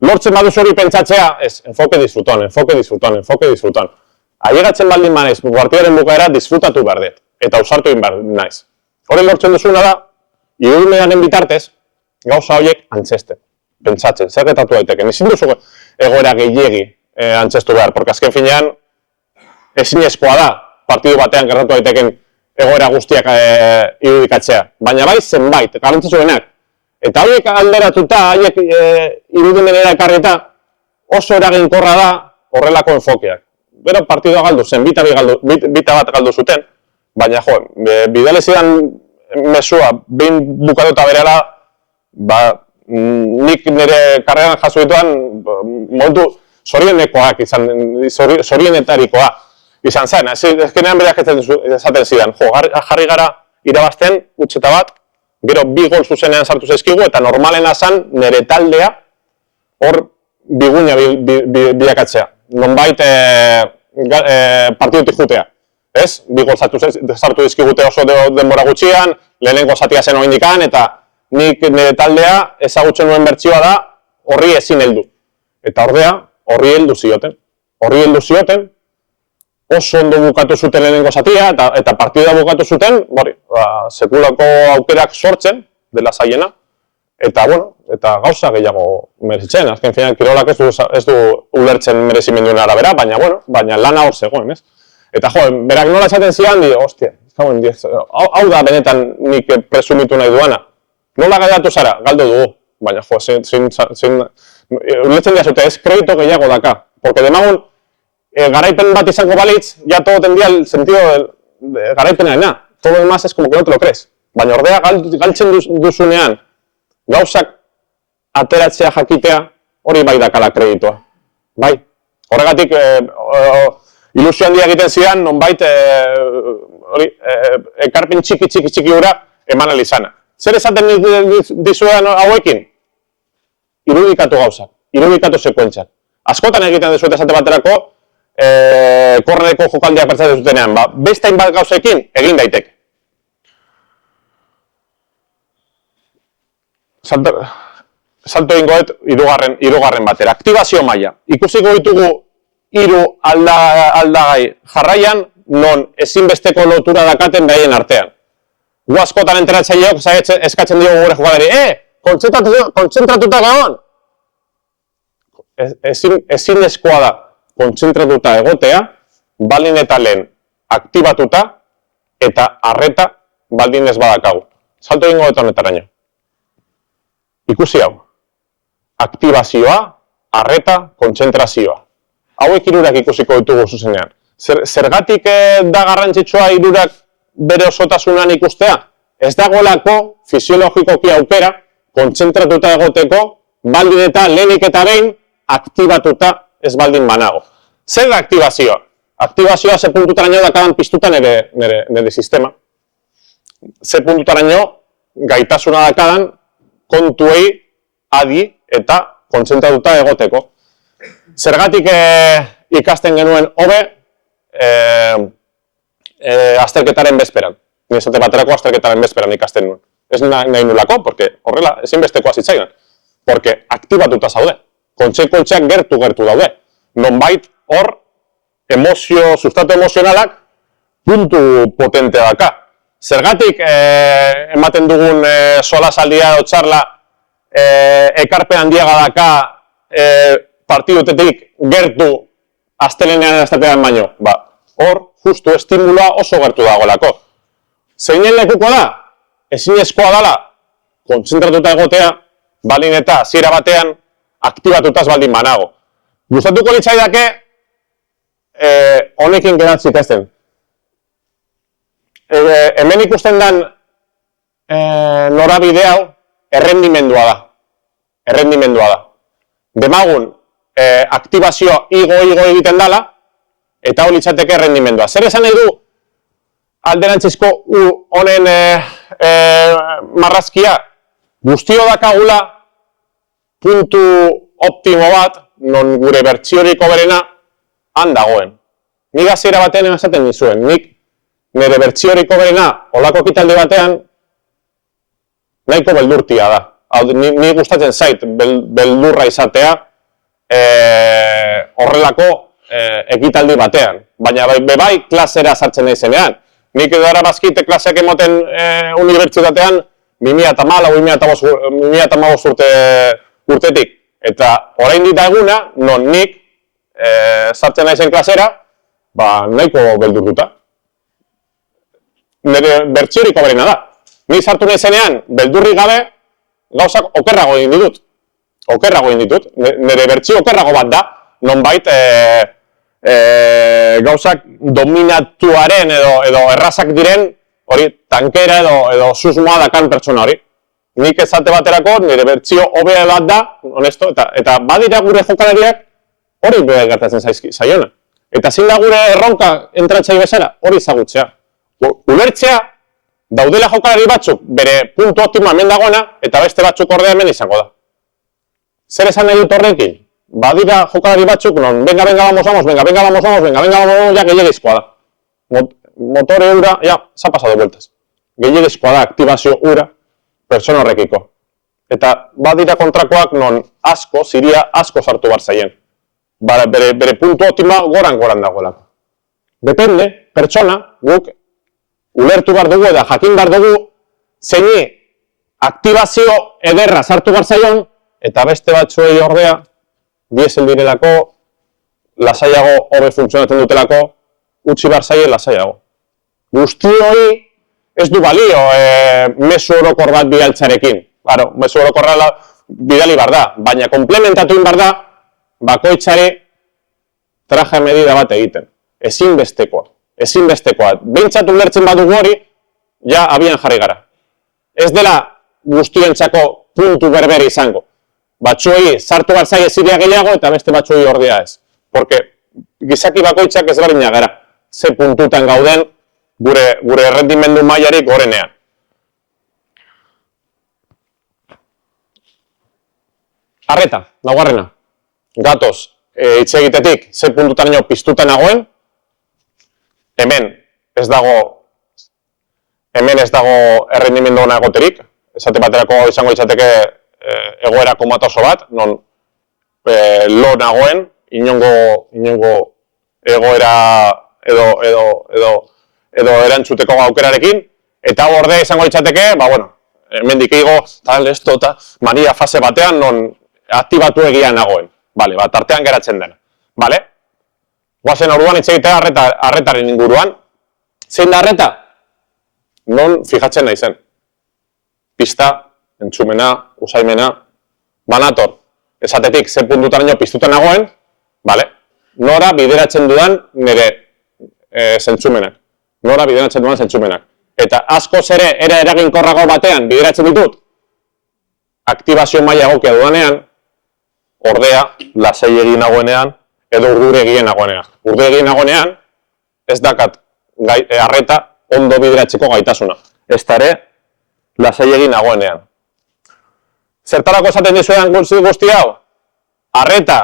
lortzen baduz hori pentsatzea, ez, enfoke disfruton. Ailegatzen baldin manez, partidaren bukaera disfrutatu behar dut, eta hausartu egin behar naiz. Horren lortzen duzuna da, irudimenaren bitartez, gauza horiek antzesten. pentsatzen, zer gertatu daiteke. Ezin duzu egoera gehiegi antzestu behar, porque azken finean ezinezkoa da partidu batean gertatu daiteken egoera guztiak irudikatzea. Baina bai zenbait, garrantzitsuenak. Eta horiek alderatuta, horiek irudimenera ekarrieta oso eraginkorra da horrelako enfokeak. Gero partidua galdu zen, bita bat galdu zuten, baina jo, bidale zidan mesua, behin bukatuta berela, nik nire karreran jaso dituan, momentu zorienetarikoa izan zen. Ezkenean bereak esaten zidan, jo, jarri gara irabazten, utxeta bat, gero 2 gol zuzenean sartu zaizkigu, eta normalena zen nire taldea hor biguina bilakatzea. Nonbait partidutik jutea. Ez? 2 gol sartu dizkigute oso denbora gutxian, lehenengo zatia zen oindikan, eta nik nire taldea ezagutzen nuen bertsioa da horri ezin heldu. Eta ordea, horri heldu zioten. Horri heldu zioten, oso ondo bukatu zuten lehenengo zatia, eta partida bukatu zuten, sekulako aukerak sortzen, dela zaiena, eta, bueno, eta gauza gehiago merezitzen. Azken finean, kirolak ez du ulertzen merezimenduen arabera, baina lana hor zegoen, ez? Eta, jo, berak nola esaten zian, hostia, hau da benetan nik presumitu nahi duana. Nola gaiatu zara? Galdu dugu. Baina, jo, ulertzen dira zute, ez kredito gehiago daka. Porque demagun, garaipen bat izango balitz, ya todo tendría el sentido de garaipenarena. Todo demás es como que no te lo crees. Baina ordea galtzen duzunean, gauzak ateratzea jakitea, hori bai dakala kreditoa. Bai. Horregatik, ilusio handia egiten zidan, nonbait, ekarpen txiki gura eman alizana. Zer esaten dizuetan hauekin? Irudikatu gauzak, irudikatu sekuentzak. Askotan egiten dizuet esate baterako, kornereko jokaldiak pertsatzen zutenean, beste hainbat gauzekin egin daiteke. Salto egingoet hirugarren batera. Aktibazio maila. Ikusiko ditugu 3 aldagai jarraian, non ezinbesteko lotura dakaten behaien artean. Gu askotan enteratzaileok eskatzen diogu gure jokalari, kontzentratuta egon! Ezinezkoa da kontzentratuta egotea, baldin eta lehen aktibatuta eta arreta baldin ez badakagu. Salto egingo eta honetaraino. Ikusi hau. Aktibazioa, arreta, kontzentrazioa. Hauek 3 ikusiko ditugu zuzenean. Zergatik da garrantzitsua 3 bere osotasunan ikustea? Ez dagoelako fisiologikoki aukera kontzentratuta egoteko baldin eta lehenik eta behin aktibatuta ez baldin banago. Zer da aktibazioa? Aktibazioa ze puntutaraino dakadan piztuta nire sistema. Ze puntutaraino gaitasuna dakadan kontuei adi eta kontzentratuta egoteko. Zergatik ikasten genuen hobe azterketaren bezperan. Ni esate baterako azterketaren bezperan ikasten nuen. Ez nahi nulako, porque horrela ezinbestekoa zitzaidan. Porque aktibatuta zaude. Kontsekuentziak gertu daude. Nonbait hor sustatu emozionalak puntu potentea daka. Zergatik ematen dugun solasaldia edo txarla ekarpen handiaga daka partidutetik gertu astelenean estatean baino. Hor, justu estimulua oso gertu dagoelako. Zeinen lekuko da? Ezinezkoa dela, kontzentratuta egotea, baldin eta hasiera batean aktibatutaz baldin banago. Gustatuko litzaidake honekin geratzen ikasten. Hemen ikusten den norabide hau errendimendua da. Errendimendua da. Demagun, aktibazioa igo egiten dela, eta hori litzateke errendimendua. Zer esan nahi du alderantzizko honen marrazkia? Guztio dakagula puntu optimo bat, non gure bertsioriko berena han dagoen. Nik hasiera batean esaten dizuen, nik nire bertsioriko berena olako ekitaldi batean nahiko beldurtia da. Ni gustatzen zait beldurra izatea horrelako ekitaldi batean. Baina bai klasera sartzen nahi zenean. Nik dara bazkite klaseak emoten unibertsitatean 2014-2015 urte urtetik. Eta orain dita eguna, non nik sartzen naizen klasera, nahiko beldurtuta. Nire bertsiorik hoberena da. Ni sartu naizenean, beldurrik gabe, gauzak okerrago egin ditut. Okerrago egin ditut. Nire bertsio okerrago bat da, nonbait gauzak dominatuaren edo errazak diren, hori tankera edo susmoa dakan pertsona hori. Nik esate baterako, nire bertsio hobe bat da, honesto, eta badira gure jokalariak hori bere gertatzen zaiona. Eta zin da gure erronka entratzai bezala, hori ezagutzea. Ulertzea, daudela jokalari batzuk bere puntu optimo hemen dagoena, eta beste batzuk ordea hemen izango da. Zer esan nahi dut horrekin? Badira jokalari batzuk, non, venga, vamos, ja gehiagizkoa da. Motore ura, ja, s'ha pasado vueltas. Gehiagizkoa da, aktibazio ura, pertsona horrekiko. Eta badira kontrakoak non asko, ziria asko sartu bar zaien. Bere puntu optima goran dagoelako. Depende, pertsona, guk ulertu behar dugu eta jakin behar dugu zeini aktibazio ederra sartu behar zaion eta beste batzuei ordea diesel direlako, lasaiago hobe funtzionatzen dutelako, utzi behar zaien lasaiago. Guzti hori ez du balio mezu orokor bat bidaltzarekin. Claro, mezu orokorra bidali behar da, baina komplementatu behar da bakoitzari traje medida bat egiten. Ezinbestekoa. Behintzat ulertzen badugu hori, ja abian jarri gara. Ez dela guztientzako puntu berberi izango. Batzuei sartu behar zaie ziria gehiago eta beste batzuei ordea ez. Porque gizaki bakoitzak ez berdina gara. Ze puntutan gauden gure errendimendu mailarik gorenean. Arreta, laugarrena. Gatoz, hitz egitetik, ze puntutan ino piztuta nagoen, hemen ez dago errendimendu ona egoterik, esate baterako izango izateke egoera komatoso bat, non lo nagoen, inongo egoera edo erantzuteko aukerarekin, eta ordea izango izateke, hemendik igo, tal, esto, eta Maria fase batean, non aktibatu egia nagoen. Bale, tartean geratzen dena. Bale? Guazen orduan hitz egitea arretaren inguruan. Zein da arreta? Non fijatzen nahi zen. Pista, entzumena, usaimena, banator. Esatetik, ze puntutaraino piztuta nagoen, bale? Nora bideratzen dudan nire zentzumenak. Eta askoz ere eraginkorrago batean bideratzen ditut, aktibazio maila egokia dudanean, ordea, lasai egin nagoenean, edo urdure egin nagoenean. Urdure egin nagoenean, ez dakat arreta ondo bideratzeko gaitasuna. Ez ere, lasai egin nagoenean. Zertarako esaten dizuetan guzti hau? Arreta,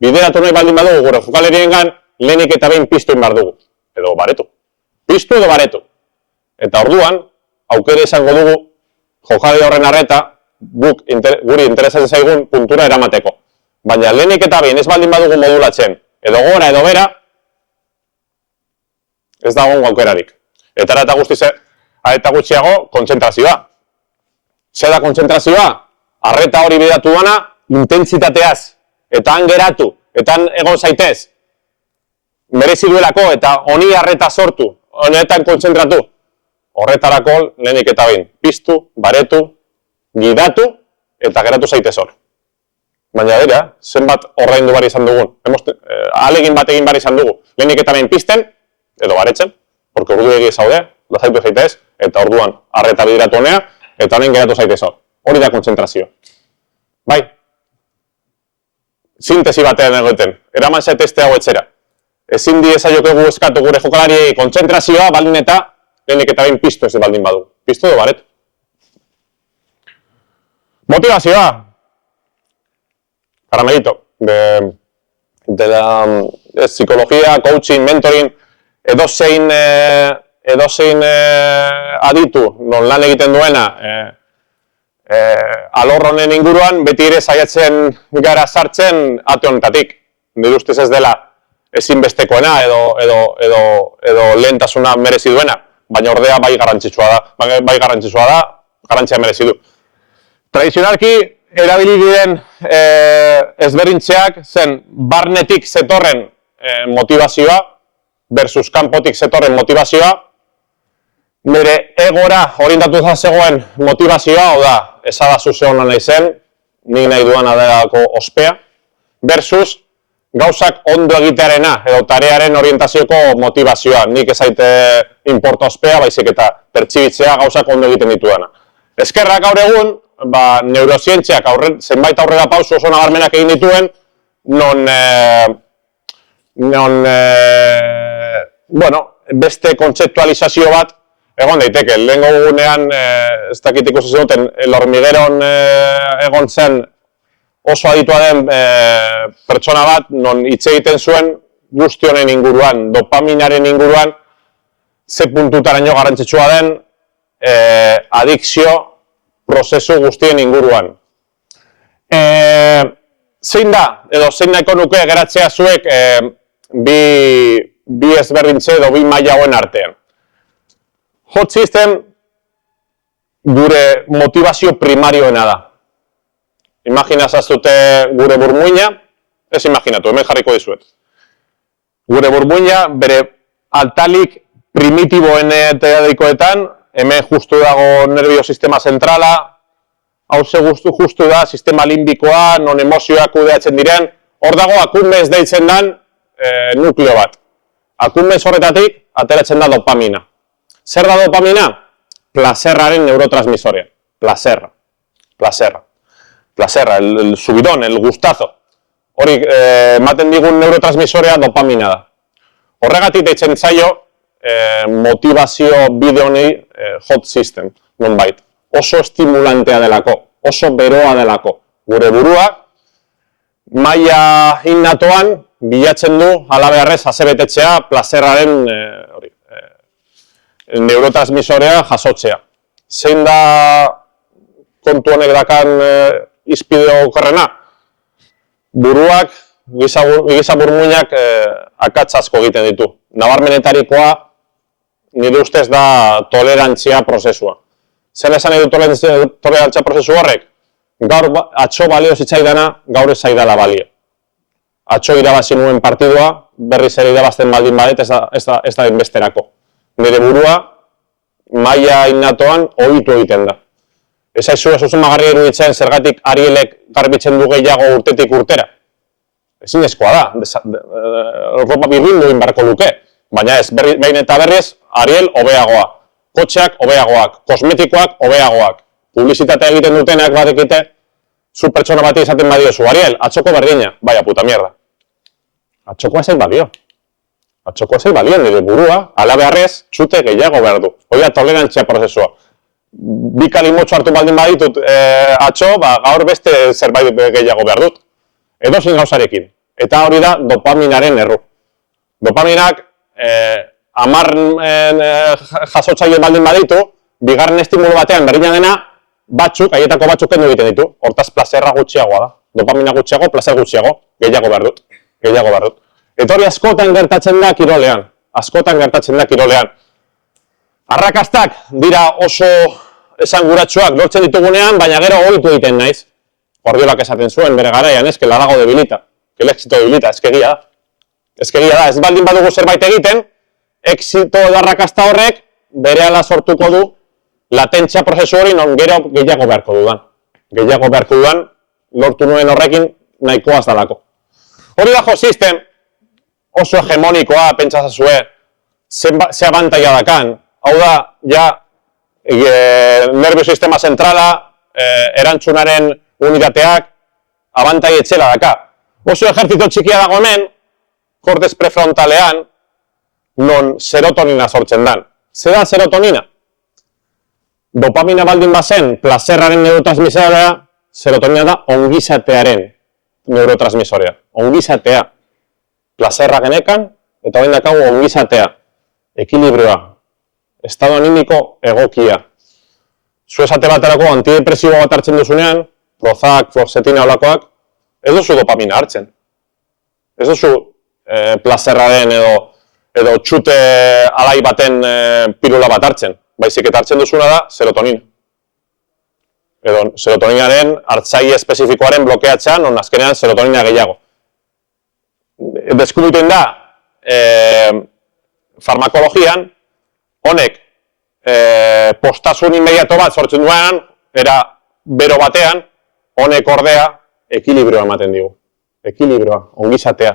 bideratu nahi baldin badugu gure jokaleriengan, lehenik eta behin piztu behar dugu. Edo baretu. Piztu edo baretu. Eta orduan, aukera izango dugu, jokalari horren arreta, guri interesatzen zaigun puntura eramateko. Baina lehenik eta behin ez baldin badugu modulatzen, edo gora edo bera, ez dago aukerarik. Eta eta gutxiago, kontzentrazioa. Zer da kontzentrazioa? Arreta hori bidatu duana, intentsitateaz, eta han geratu, eta han egon zaitez, merezi duelako, eta honi arreta sortu, honetan kontzentratu. Horretarako lehenik eta behin, piztu, baretu, gidatu, eta geratu zaitez hor. Baina dira, zenbat ordaindu behar izan dugun. Ahalegin bat egin behar izan dugu. Lehenik eta behin pizten, edo baretzen, porque ordu egi zaude, lasaitu zaitez, eta orduan arreta bideratu honea, eta honen geratu zaitez hor. Hori da kontzentrazio. Bai? Sintesi batean egoten, eraman zaitezte hau etxera. Ezin diezaiokegu eskatu gure jokalari kontzentrazioa, baldin eta lehenik eta behin piztu ez baldin badu. Piztu edo baretu. Motivazioa. Caramelito. De la psicología, coaching, mentoring, edozein aditu, non lan egiten duena, alor honen inguruan, beti ere saiatzen gara sartzen ate honetatik. Nire ustez ez dela ezinbestekoena edo lehentasuna merezi duena, baina ordea bai garrantzitsua da, garrantzia merezi du. Tradizionalki, erabili diren ezberdintzeak zen barnetik zetorren motivazioa versus kanpotik zetorren motivazioa, nire egora orientatu zegoen motivazioa, hau da, ezadazu ze hona nahi zen, nik nahi duan adelako ospea, versus gauzak ondo egitearena edo tarearen orientazioko motivazioa. Nik ezaite inporta ospea, baizik eta pertsibitzea gauzak ondo egiten dituena. Eskerrak gaur egun, neurozientziak zenbait aurrera pausu oso nabarmenak egin dituen, beste kontzeptualizazio bat egon daiteke. Lehengo gunean, ez dakit ikusi zuten, El Hormigueron egon zen oso aditua den pertsona bat, non hitz egiten zuen guzti honen inguruan, dopaminaren inguruan, ze puntutaraino garrantzitsua den adikzio prozesu guztien inguruan. Zein da, edo zein nahiko nuke geratzea zuek bi ezberdintze edo bi maila hauen artean. Hot System gure motivazio primarioena da. Imaginazazute gure burmuina, ez imaginatu, hemen jarriko dizuet. Gure burmuina, bere altalik primitiboenetan, hemen justu dago nerviosistema zentrala, hauze justu da sistema limbikoa, non emozioak kudeatzen diren, hor dago akumez deitzen den nukleo bat. Akumez horretatik ateratzen da dopamina. Zer da dopamina? Plazerraren neurotransmisorea. Plazerra. Plazerra, el subidón, el gustazo. Hori, ematen digun neurotransmisorea dopamina da. Horregatik deitzen zaio motivazio bide honi Hot System, nonbait. Oso estimulantea delako, oso beroa delako. Gure burua, maila innatoan, bilatzen du, halabeharrez, asebetetzea, plazerraren neurotransmisorea jasotzea. Zein da kontu honek dakan izpide okerrena? Buruak, giza burmuinak akats asko egiten ditu. Nabarmenetarikoa, nire ustez da tolerantzia prozesua. Zer esan nahi du tolerantzia prozesu horrek? Gaur atzo balio zitzaidana, gaur ez zaidala balio. Atzo irabazi nuen partidua, berriz ere irabazten baldin badet, ez da enbesterako. Nire burua, maila innatoan, ohitu egiten da. Ez aizu zuzenmagarri eruditzen zergatik Arielek garbitzen du gehiago urtetik urtera. Ezinezkoa da, ropa birrindu inbarko luke. Baina ez, behin eta berriz, Ariel hobeagoa. Kotxeak hobeagoak, kosmetikoak hobeagoak. Publizitatea egiten dutenak badekite, zu pertsona bati izaten badiozu. Ariel, atxoko berdina, baina puta mierda. Atxokoa ez balio. Atxokoa ez balio, nire burua, halabeharrez, txute gehiago behar du. Hoia tolerantzia prozesua. Bi kalimotxo hartu baldin baditut atxo, gaur beste zerbait gehiago behar dut. Edozein gauzarekin. Eta hori da dopaminaren erru. Dopaminak 10 jasotzaile baldin baditu, bigarren estimulu batean berdina dena, haietako batzuk kendu egiten ditu. Hortaz plazerra gutxiagoa da. Dopamina gutxiago, plazer gutxiago, gehiago behar dut. Eta hori askotan gertatzen da kirolean. Arrakastak dira oso esanguratsuak lortzen ditugunean, baina gero ohitu egiten naiz. Guardiolak esaten zuen bere garaian, que la dago debilita, que el éxito debilita, egia da. Ez baldin badugu zerbait egiten, exito edo arrakasta horrek berehala sortuko du latentzia prozesu hori non gero gehiago beharko dudan, lortu nuen horrekin nahikoaz dalako. Hori da Hot System, oso hegemonikoa, pentsazazue, ze abantaila dakan. Hau da, nerviosistema zentrala, erantzunaren unitateak, abantai etxela daka. Oso ejertzito txikia dago hemen, kortez prefrontalean, non serotonina sortzen dan. Zer da serotonina? Dopamina baldin bazen, plazerraren neurotransmisorea, serotonina da ongizatearen neurotransmisorea. Ongizatea. Plazerra genekan, eta hori dakagu ongizatea. Ekilibrioa. Estado animiko egokia. Zu esate baterako antidepresibo bat hartzen duzunean, Prozac, fluoxetina olakoak, ez duzu dopamina hartzen. Ez duzu plazerraren edo txute alai baten pirula bat hartzen. Baizik eta hartzen duzuna da serotonina. edo serotoninaren hartzaile espezifikoaren blokeatzean, non azkenean serotonina gehiago. Deskubritu da, farmakologian, honek postasun inmediato bat sortzen duenan, era bero batean, honek ordea ekilibrioa ematen digu. Ekilibrioa, ongizatea,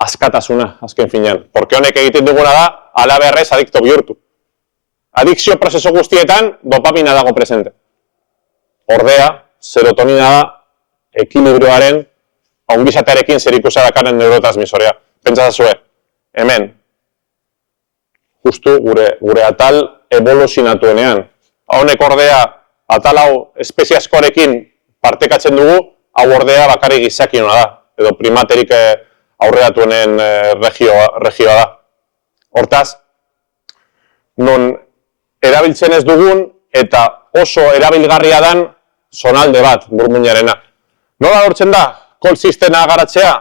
askatasuna, azken finean. Porque honek egiten duguna da, halabeharrez adikto bihurtu. Adikzio prozesu guztietan, dopamina dago presente. Ordea, serotonina da, ekilibrioaren, ongizatearekin zerikusia dakaren neurotransmisorea. Pentsazazue, hemen, justu gure atal evoluzionatuenean. Honek ordea, atal hau espezie askorekin partekatzen dugu, hau ordea bakarrik gizakiona da, edo primaterik aurreratuenen regioa da. Hortaz, non erabiltzen ez dugun eta oso erabilgarria dan zonalde bat, burmuinarena. Nola lortzen da, call systema garatzea?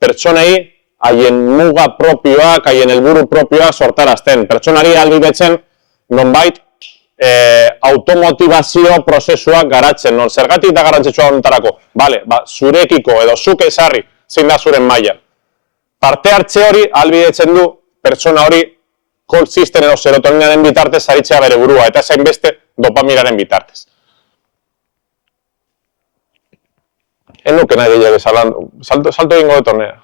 Pertsonei haien muga propioak, haien helburu propioak sortarazten. Pertsonari ahalbidetzen nonbait automotibazio prozesuak garatzen. Non zergatik da garrantzitsua honetarako? Bale, zurekiko edo zuk ezarri zein da zuren maila. Parte hartze hori ahalbidetzen du pertsona hori call system edo serotoninaren bitartez aritzea bere burua, eta zain beste dopaminaren bitartez. Nuke nahi gehiago esalan, salto egingo dut honea.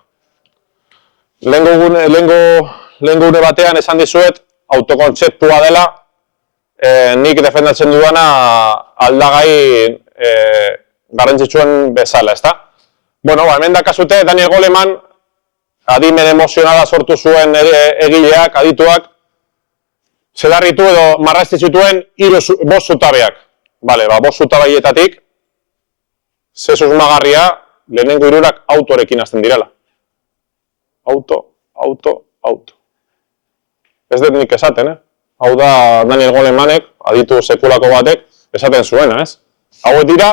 Lehengo gune batean esan dizuet, autokontzeptua dela, nik defendatzen dudana aldagai garrantzitsuen bezala, ezta? Bueno, hemen dakazute Daniel Goleman, adimen emozionala sortu zuen egileak, adituak, zedarritu edo marrazti zituen 5 zutabeak. Bale, 5 zutabaietatik, ze susmagarria lehenengo 3 autorekin hasten direla. Auto. Ez dut nik esaten, Hau da Daniel Golemanek, aditu sekulako batek, esaten zuena, ez? Hauek dira,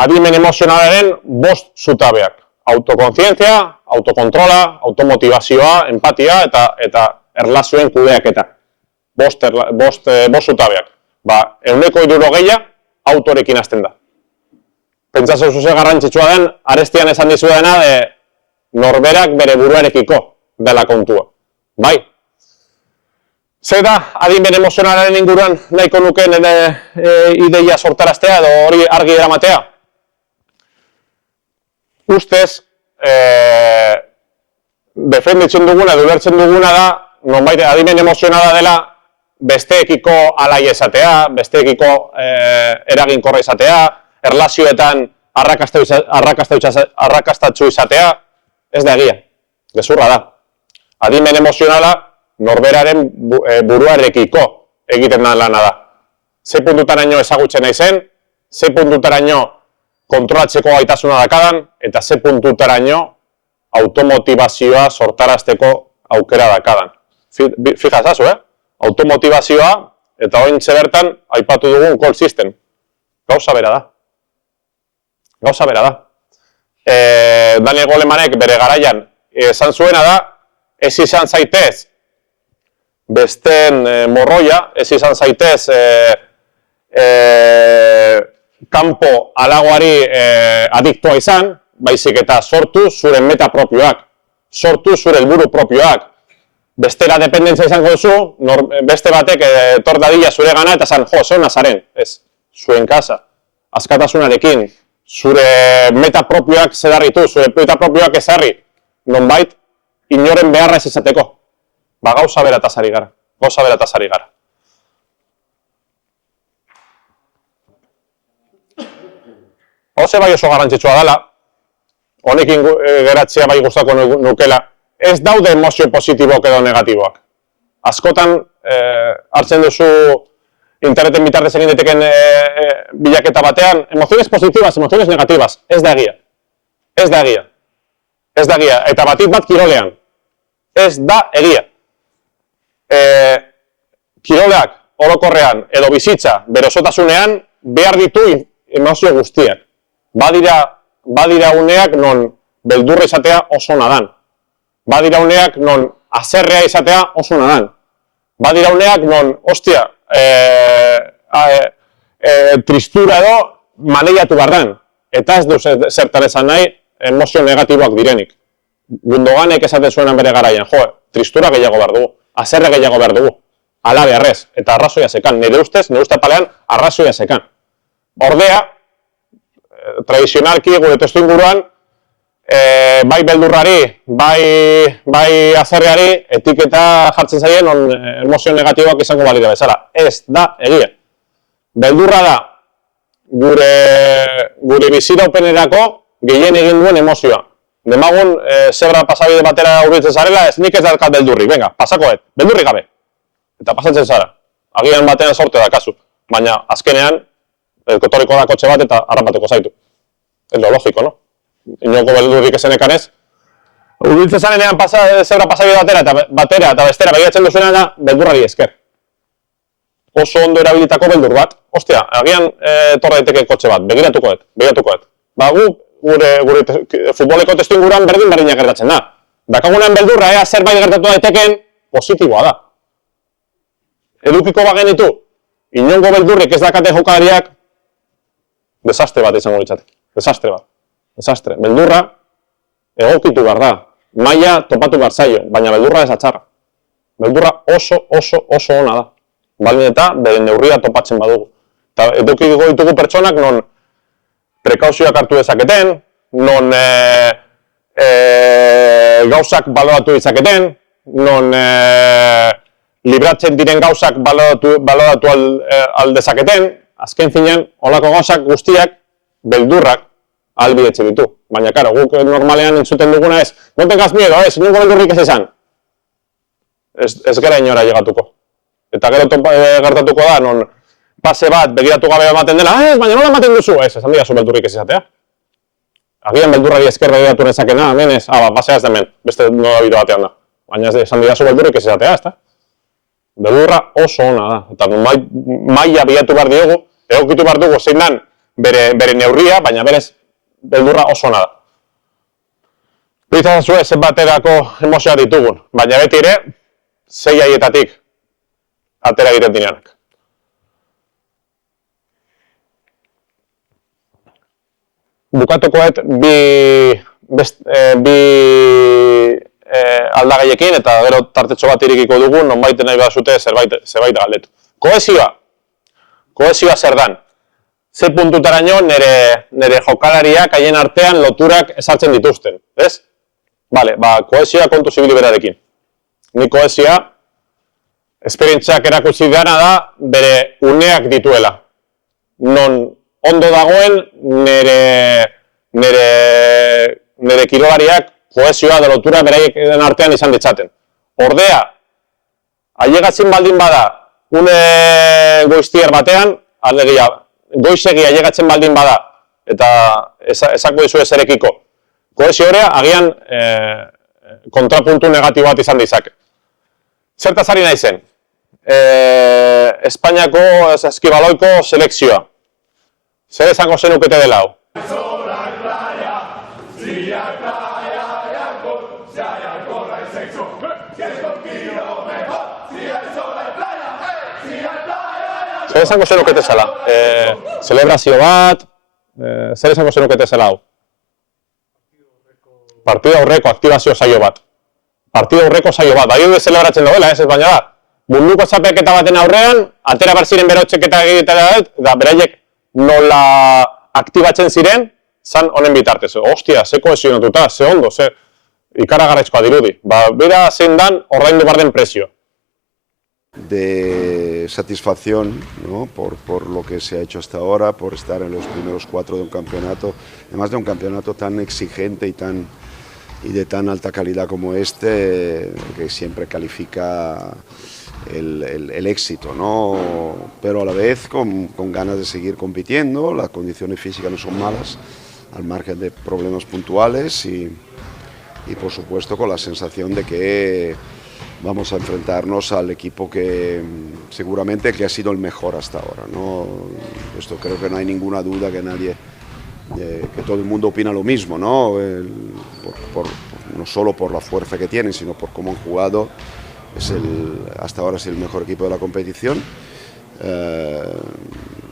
adimen emozionalaren 5 zutabeak. Autokontzientzia, autokontrola, automotivazioa, empatia eta erlazioen kudeaketa. 5 zutabeak. 160 autorekin hasten da. Pentsatzen zuze garrantzitsua den, arestian esan dizuena norberak bere buruarekiko dela kontua. Bai? Zer da, adimen emozionalaren inguruan nahiko nukeen ideia sortaraztea edo hori argi eramatea? Ustez, defenditzen duguna edo ulertzen duguna da, nonbait adimen emozionala dela besteekiko alai esatea, besteekiko eraginkorra izatea, erlazioetan arrakastatsu izatea, ez da egia, gezurra da. Adimen emozionala norberaren buruarekiko egiten da lana da. Ze puntutaraino ezagutzen naizen, ze puntutaraino kontrolatzeko gaitasuna dakadan, eta ze puntutaraino automotivazioa sortarazteko aukera dakadan. Fija ezazu, automotivazioa eta ointxe bertan aipatu dugun call system. Gauza bera da. Daniel Golemanek bere garaian esan zuena da, ez izan zaitez besteen morroia, ez izan zaitez kanpo alagoari adiktua izan, baizik eta sortu zure meta propioak, sortu zure helburu propioak. Bestera dependentzia izango duzu, beste batek etor dadila zure gana eta zan, jo, zeu nazaren, ez, zuen kasa, askatasunarekin, zure meta propioak zedarritu, zure meta propioak ezarri, nonbait, inoren beharra ez izateko. Gauza berataz ari gara. Hauze bai oso garrantzitsua dela, honekin geratzea bai gustako nukela, ez daude emozio positibok edo negatiboak. Askotan hartzen duzu interneten bitartez egin daiteken bilaketa batean, emoziones positivas, emoziones negativas, ez da egia. Eta batik bat kirolean, ez da egia. Kiroleak orokorrean edo bizitza bere osotasunean behar ditu emozio guztiak. Badira uneak non beldurra izatea oso nadan. Badira uneak non azerrea izatea oso nadan. Badira uneak non, ostia, tristura edo maneiatu barran. Eta ez du zertan esan nahi emozio negatiboak direnik. Gundoganek esaten zuenan bere garaian, tristura gehiago behar dugu, haserre gehiago behar dugu, ala beharrez, eta arrazoia zekan, nire ustez, nire uste palean, arrazoia zekan. Ordea, tradizionalki gure testu inguruan, bai beldurrari, bai haserreari, etiketa jartzen zaien, on emozio negatiboak izango balira bezala. Ez da egia. Beldurra da, gure biziraupenerako gehien egin duen emozioa. Demagun, zebra pasabide batera hurbiltzen zarela, ez nik ez dalkat beldurri, venga, pasakoet, beldurri gabe. Eta pasatzen zara. Agian batean sorte da kasu. Baina, azkenean, kotoriko da kotxe bat eta harrapateko zaitu. Ez lo logiko, no? Inoko beldurrik esenekan ez. Hurbiltzen zarenean zebra pasabide batera eta bestera begiratzen duzuenan da, beldurrari esker. Oso ondo erabilitako beldur bat. Ostia, agian torra daiteke kotxe bat, begiratukoet. Ba, gure futboleko testu inguruan berdina gertatzen da. Dakagunean beldurra, zerbait gertatu daiteken, positiboa da. Edukiko bagenitu, inongo beldurrik ez dakate jokalariak, desastre bat izango ditzate. Desastre. Beldurra, egokitu behar da. Maila topatu behar zaio, baina beldurra ez atxarra. Beldurra oso ona da. Baldin eta bere neurria topatzen badugu. Eta edukiko ditugu pertsonak non prekauzioak hartu dezaketen, non gauzak baloratu dezaketen, non libratzen diren gauzak baloratu aldezaketen, azken finean, holako gauzak guztiak beldurrak ahalbidetzen ditu. Baina, karo, guk normalean entzuten duguna ez, no tengas miedo, inongo beldurrik ez esan. Ez gara inora llegatuko. Eta gero gertatuko da, non pase bat begiratu gabe ematen dela, baina nola ematen duzu? Esan dira zu beldurrik ez izatea. Agian beldurrari esker begiratu nezakena, hemen ez, pasea ez da hemen, beste nola bide batean da. Baina esan dira zu beldurrik ez izatea, ez da? Beldurra oso ona da, eta maila bilatu behar diogu, egokitu behar dugu zein dan bere neurria, baina berez beldurra oso ona da. Bizatzen zuen zen baterako emozioa ditugun, baina beti ere, sei haietatik atera egiten dineanak. Bukatukoet bi aldagaiekin eta gero tartetxo bat irikiko dugu, nonbait nahi behazute zerbait galdetu. Kohesioa zer dan. Ze puntutaraino nire jokalariak haien artean loturak esartzen dituzten, ez? Bale, kohesioa kontu zibili berarekin. Ni kohesioa esperientziak erakutsi dana da bere uneak dituela. Non ondo dagoen nire kirolariak kohesioa da lotura beraiek artean izan ditzaten. Ordea, ailegatzen baldin bada une goiztier batean, alegia, goizegi ailegatzen baldin bada, eta esako dizu ezerekiko, kohesio horea agian kontrapuntu negatibo bat izan dizake. Zertaz ari nahi zen? Espainiako eskibaloiko selekzioa. Zer esango zenukete dela hau? Zer esango zenukete zela? Celebrazio bat? Zer esango zenukete zela hau? Partida aurreko aktibazio saio bat. Partida aurreko saio bat. Bai hori celebratzen dagoela, ez baina da. Munduko txapelketa baten aurrean, atera behar ziren berotxeketa egitera da, beraiek nola aktibatzen ziren, zan honen bitartez. Ostia, ze kohesionatuta, ze ondo, ze ikaragarrizkoa dirudi. Bera zein dan, ordaindu behar den prezio. De satisfacción, ¿no? por lo que se ha hecho hasta ahora, por estar en los primeros 4 de un campeonato, además de un campeonato tan exigente y de tan alta calidad como este, que siempre califica el éxito, ¿no? Pero a la vez con ganas de seguir compitiendo. Las condiciones físicas no son malas, al margen de problemas puntuales y por supuesto con la sensación de que vamos a enfrentarnos al equipo que seguramente que ha sido el mejor hasta ahora, ¿no? Esto creo que no hay ninguna duda que que todo el mundo opina lo mismo, ¿no? No solo por la fuerza que tienen, sino por cómo han jugado. Hasta ahora es el mejor equipo de la competición.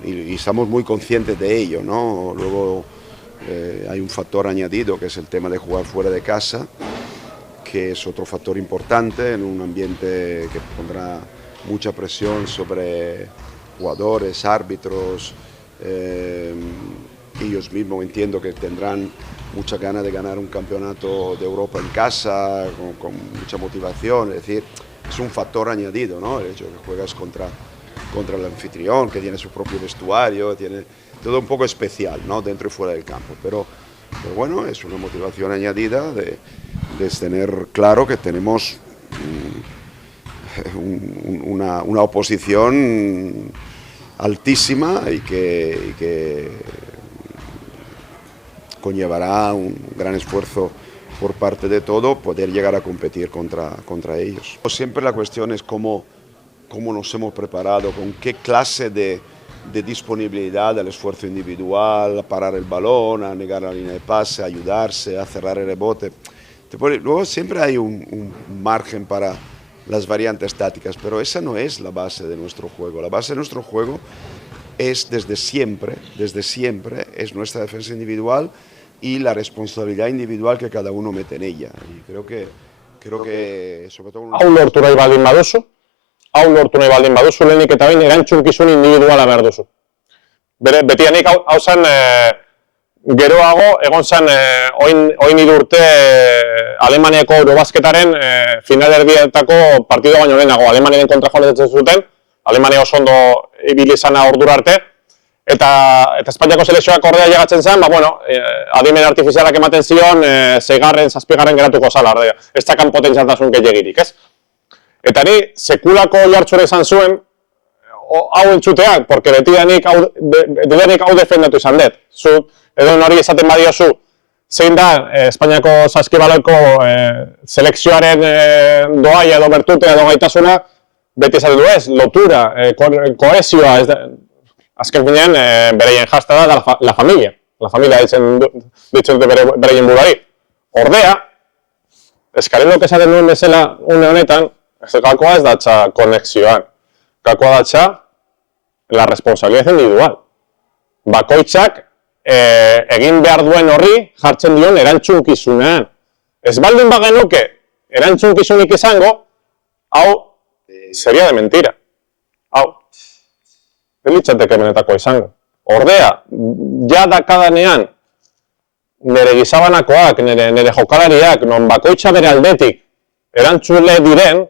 y estamos muy conscientes de ello, ¿no? Luego hay un factor añadido que es el tema de jugar fuera de casa, que es otro factor importante en un ambiente que pondrá mucha presión sobre jugadores, árbitros, ellos mismos entiendo que tendrán mucha ganas de ganar un campeonato de Europa en casa, con mucha motivación, es decir, es un factor añadido, ¿no? El hecho de que juegas contra el anfitrión, que tiene su propio vestuario, tiene todo un poco especial, ¿no? Dentro y fuera del campo, pero bueno, es una motivación añadida de tener claro que tenemos una oposición altísima y que conllevará un gran esfuerzo por parte de todo poder llegar a competir contra ellos. Siempre la cuestión es cómo nos hemos preparado, con qué clase de disponibilidad del esfuerzo individual, a parar el balón, a negar la línea de pase, a ayudarse, a cerrar el rebote. Luego siempre hay un margen para las variantes tácticas, pero esa no es la base de nuestro juego. La base de nuestro juego es desde siempre, es nuestra defensa individual y la responsabilidad individual que cada uno mete en ella. Y creo que sobre todo... Hau lortu nahi baldin baduzu, lehenik eta behin erantzunkizun individuala behar duzu. Betianik hau zen, geroago, egon zen, oin hiru urte Alemaniako Eurobasketaren finalerdietako partido baino lehenago. Alemaniaren kontra joan zuten, Alemania oso ondo ibili izana ordura arte, eta Espainiako selekzioak ordea llegatzen zen, adimen artifizialak ematen zion, 6. 7. geratuko zala, ez dakan potentzialtasun gehiagirik, ez? Eta ni sekulako jartxura izan zuen, hau entzuteak, porque betidanik hau defendatu izan dut. Zu, edo hori esaten badiozu, zein da Espainiako saskibaloiko selekzioaren doaia edo bertute edo gaitasuna, beti esaten du ez, lotura, kohesioa, azken finean bereien jazta da la familia. La familia ditzen dute bereien buruari. Ordea, Eskarelok esaten duen bezala une honetan, gakoa ez datza konexioan. Gakoa datza la responsabilidad individual. Bakoitzak egin behar duen horri jartzen dion erantzunkizunean. Ez baldin bagenuke erantzunkizunik izango, hau seria de mentira. Hau, ez litzateke benetako izango. Ordea, ja dakadanean, nire gizabanakoak, nire jokalariak, non bakoitza bere aldetik erantzule diren,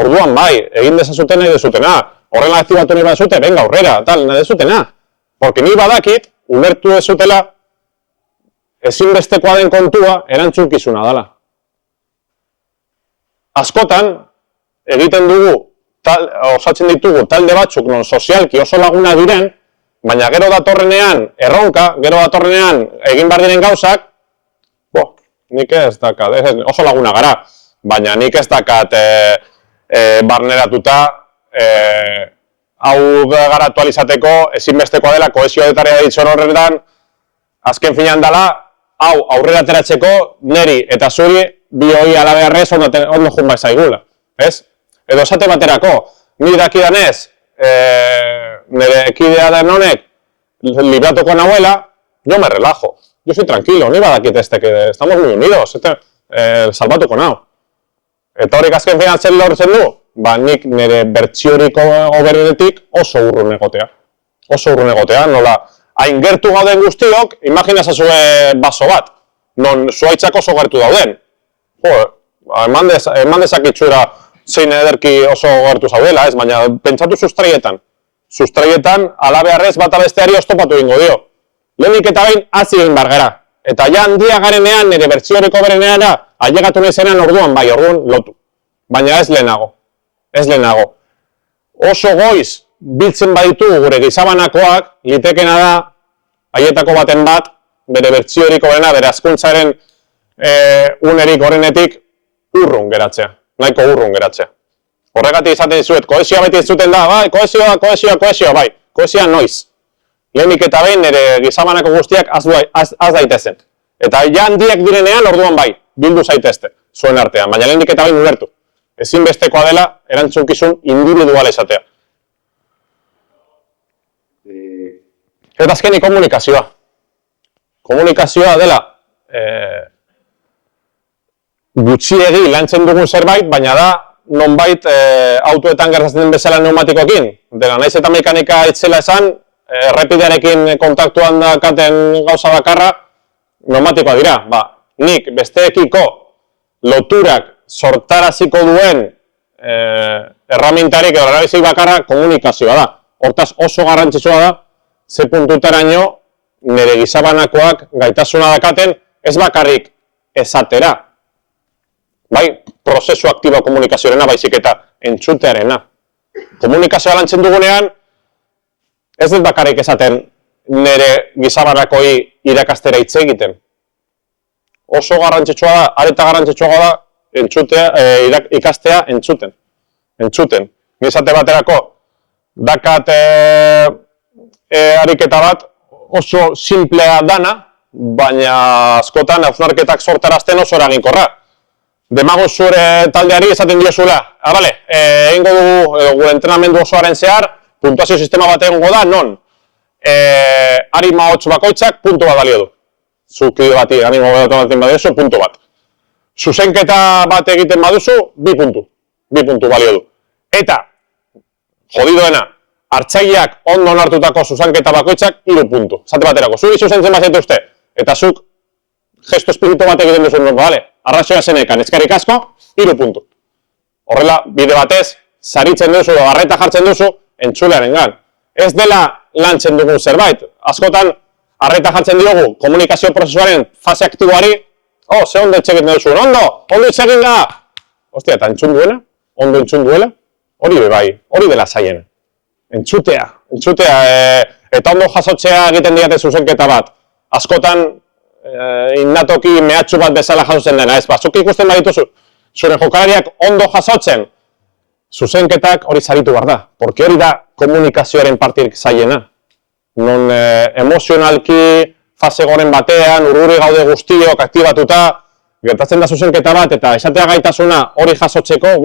orduan bai, egin dezazuten nahi dezutena. Horrela aktibatu nahi badezute, venga, aurrera, tal, nahi dezutena. Porque ni badakit, ulertu dezutela, ezinbestekoa den kontua erantzunkizuna dela. Askotan, egiten dugu, osatzen ditugu talde batzuk non sozialki oso laguna diren, baina gero datorrenean erronka, gero datorrenean egin behar diren gauzak, nik ez dakat, oso laguna gara, baina nik ez dakat barneratuta hau garatu alizateko ezinbestekoa dela kohesioetarea ditzen horretan, azken finean dela, hau aurrera ateratzeko neri eta zuri bi hori alabearrez ondo jun bai zaigula, ez? Edo esate baterako, ni dakidanez, nire ekidea den honek libratuko nahuela, yo me relajo, yo soy tranquilo, ni badakit que estamos muy unidos, salbatuko nahu. Eta horik azken finean zen lortzen du, nik nire bertsioriko oberenetik oso urrun egotea. Nola, hain gertu gauden guztiok, imaginazazue baso bat, non zuaitzak oso gertu dauden. Eman dezakitxura zein ederki oso gertu zaudela, ez? Baina pentsatu sustraietan alabearrez bata besteari ostopatu egingo dio. Lehenik eta behin hazi egin behar gara. Eta ja handia garenean, nire bertsioriko bereneara, ailegatu nahi zenean orduan lotu. Baina ez lehenago. Oso goiz biltzen baditugu gure gizabanakoak, litekena da, haietako baten bat, bere bertsioriko berena, bere azkuntzaren unerik gorenetik urrun geratzea, nahiko urrun geratzea. Horregatik izaten dizuet, kohesioa beti ez zuten da, bai, kohesioa, bai, kohesioa noiz. Lehenik eta behin nire gizabanako guztiak az daitezen. Eta ja handiak direnean orduan bai, bildu zaitezte, zuen artean, baina lehenik eta behin ulertu. Ezinbestekoa dela erantzunkizun individual esatea. Eta azkenik komunikazioa. Komunikazioa dela gutxiegi lantzen dugun zerbait, baina da nonbait autoetan gertatzen den bezala pneumatikoekin. Dela naiz eta mekanika itzela esan, errepidearekin kontaktuan dakaten gauza bakarra pneumatikoa dira. Nik besteekiko loturak sortaraziko duen erramintarik edo erabizik bakarra komunikazioa da. Hortaz oso garrantzitsua da, ze puntutaraino nire gizabanakoak gaitasuna dakaten ez bakarrik esatera. Bai, prozesu aktibo komunikazioarena baizik eta entzutearena. Komunikazioa lantzen dugunean, ez dut bakarrik esaten nire gizabanakoi irakastera hitz egiten. Oso garrantzitsua da, areta garrantzitsua da ikastea entzuten. Entzuten. Nizate baterako, dakat ariketa bat oso simplea dana, baina askotan hausnarketak sortarazten oso eraginkorra. Demago zure taldeari esaten diozula, egingo dugu gure entrenamendu osoaren zehar, puntuazio sistema bat egongo da, non arima hotz bakoitzak puntu bat balio du. Zukide bati, animo bat badiozu, puntu bat. Zuzenketa bat egiten baduzu, 2 puntu. 2 puntu balio du. Eta, jodidoena, hartzaileak ondo onartutako zuzenketa bakoitzak 3 puntu. Zate baterako, zuri zuzentzen bat zituzte, eta zuk gesto espiritu bat egiten duzu, arrazoia zenekan, ezkarik asko, 3 puntu. Horrela, bide batez, saritzen duzu, garreta jartzen duzu, entzulearen gan. Ez dela lantzen dugun zerbait. Askotan, arreta jartzen diogu komunikazio prozesuaren fase aktiboari, ze ondo etxegiten duzu, ondo etxegin da! Ostia, eta entzun duela, ondo entzun duela, hori bebai, hori dela zaiena. Entzutea, eta ondo jasotzea egiten diate zuzenketa bat. Askotan, innatoki mehatxu bat bezala jasotzen dena, ez, zuk ikusten badituzu, zure jokalariak ondo jasotzen, zuzenketak hori zaritu behar da, porque hori da komunikazioaren partirik zaiena. Non emozionalki, fase goren batean, urruri gaude guztiok, aktibatuta, gertatzen da zuzenketa bat, eta esatea gaitasuna hori jasotzeko,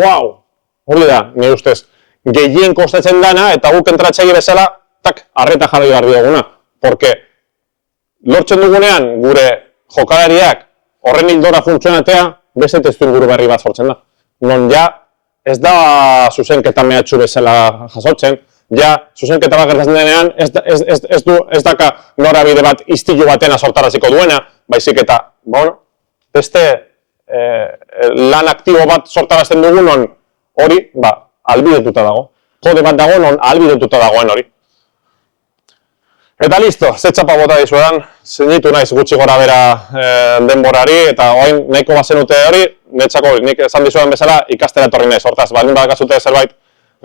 hori da, nire ustez, gehien kostatzen dana, eta guk entratzaile bezala, arreta jarri behar dioguna. Porque, lortzen dugunean, gure jokalariak horren hildora funtzionatea, beste testuinguru berri bat sortzen da. Non ja, ez da zuzenketa mehatxu bezala jasotzen, ja, zuzenketa bat gertatzen denean, ez daka norabide bat istilu batena sortaraziko duena, baizik eta, beste lan aktibo bat sortarazten dugun hori, albidetuta dago. Kode bat dago, non albidetuta dagoen hori. Eta listo, ze txapa bota dizuedan, zinitu naiz gutxi gora bera denborari, eta oain nahiko bazenute hori, netzako nik esan dizuedan bezala ikastera etorri naiz. Hortaz, baldin badakazute zerbait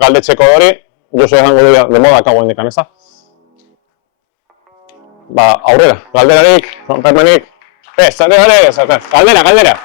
galdetzeko hori, Josu egango dira, demodak hauen dikan, ez da? Aurrera, galderarik, rompermenik, galdera!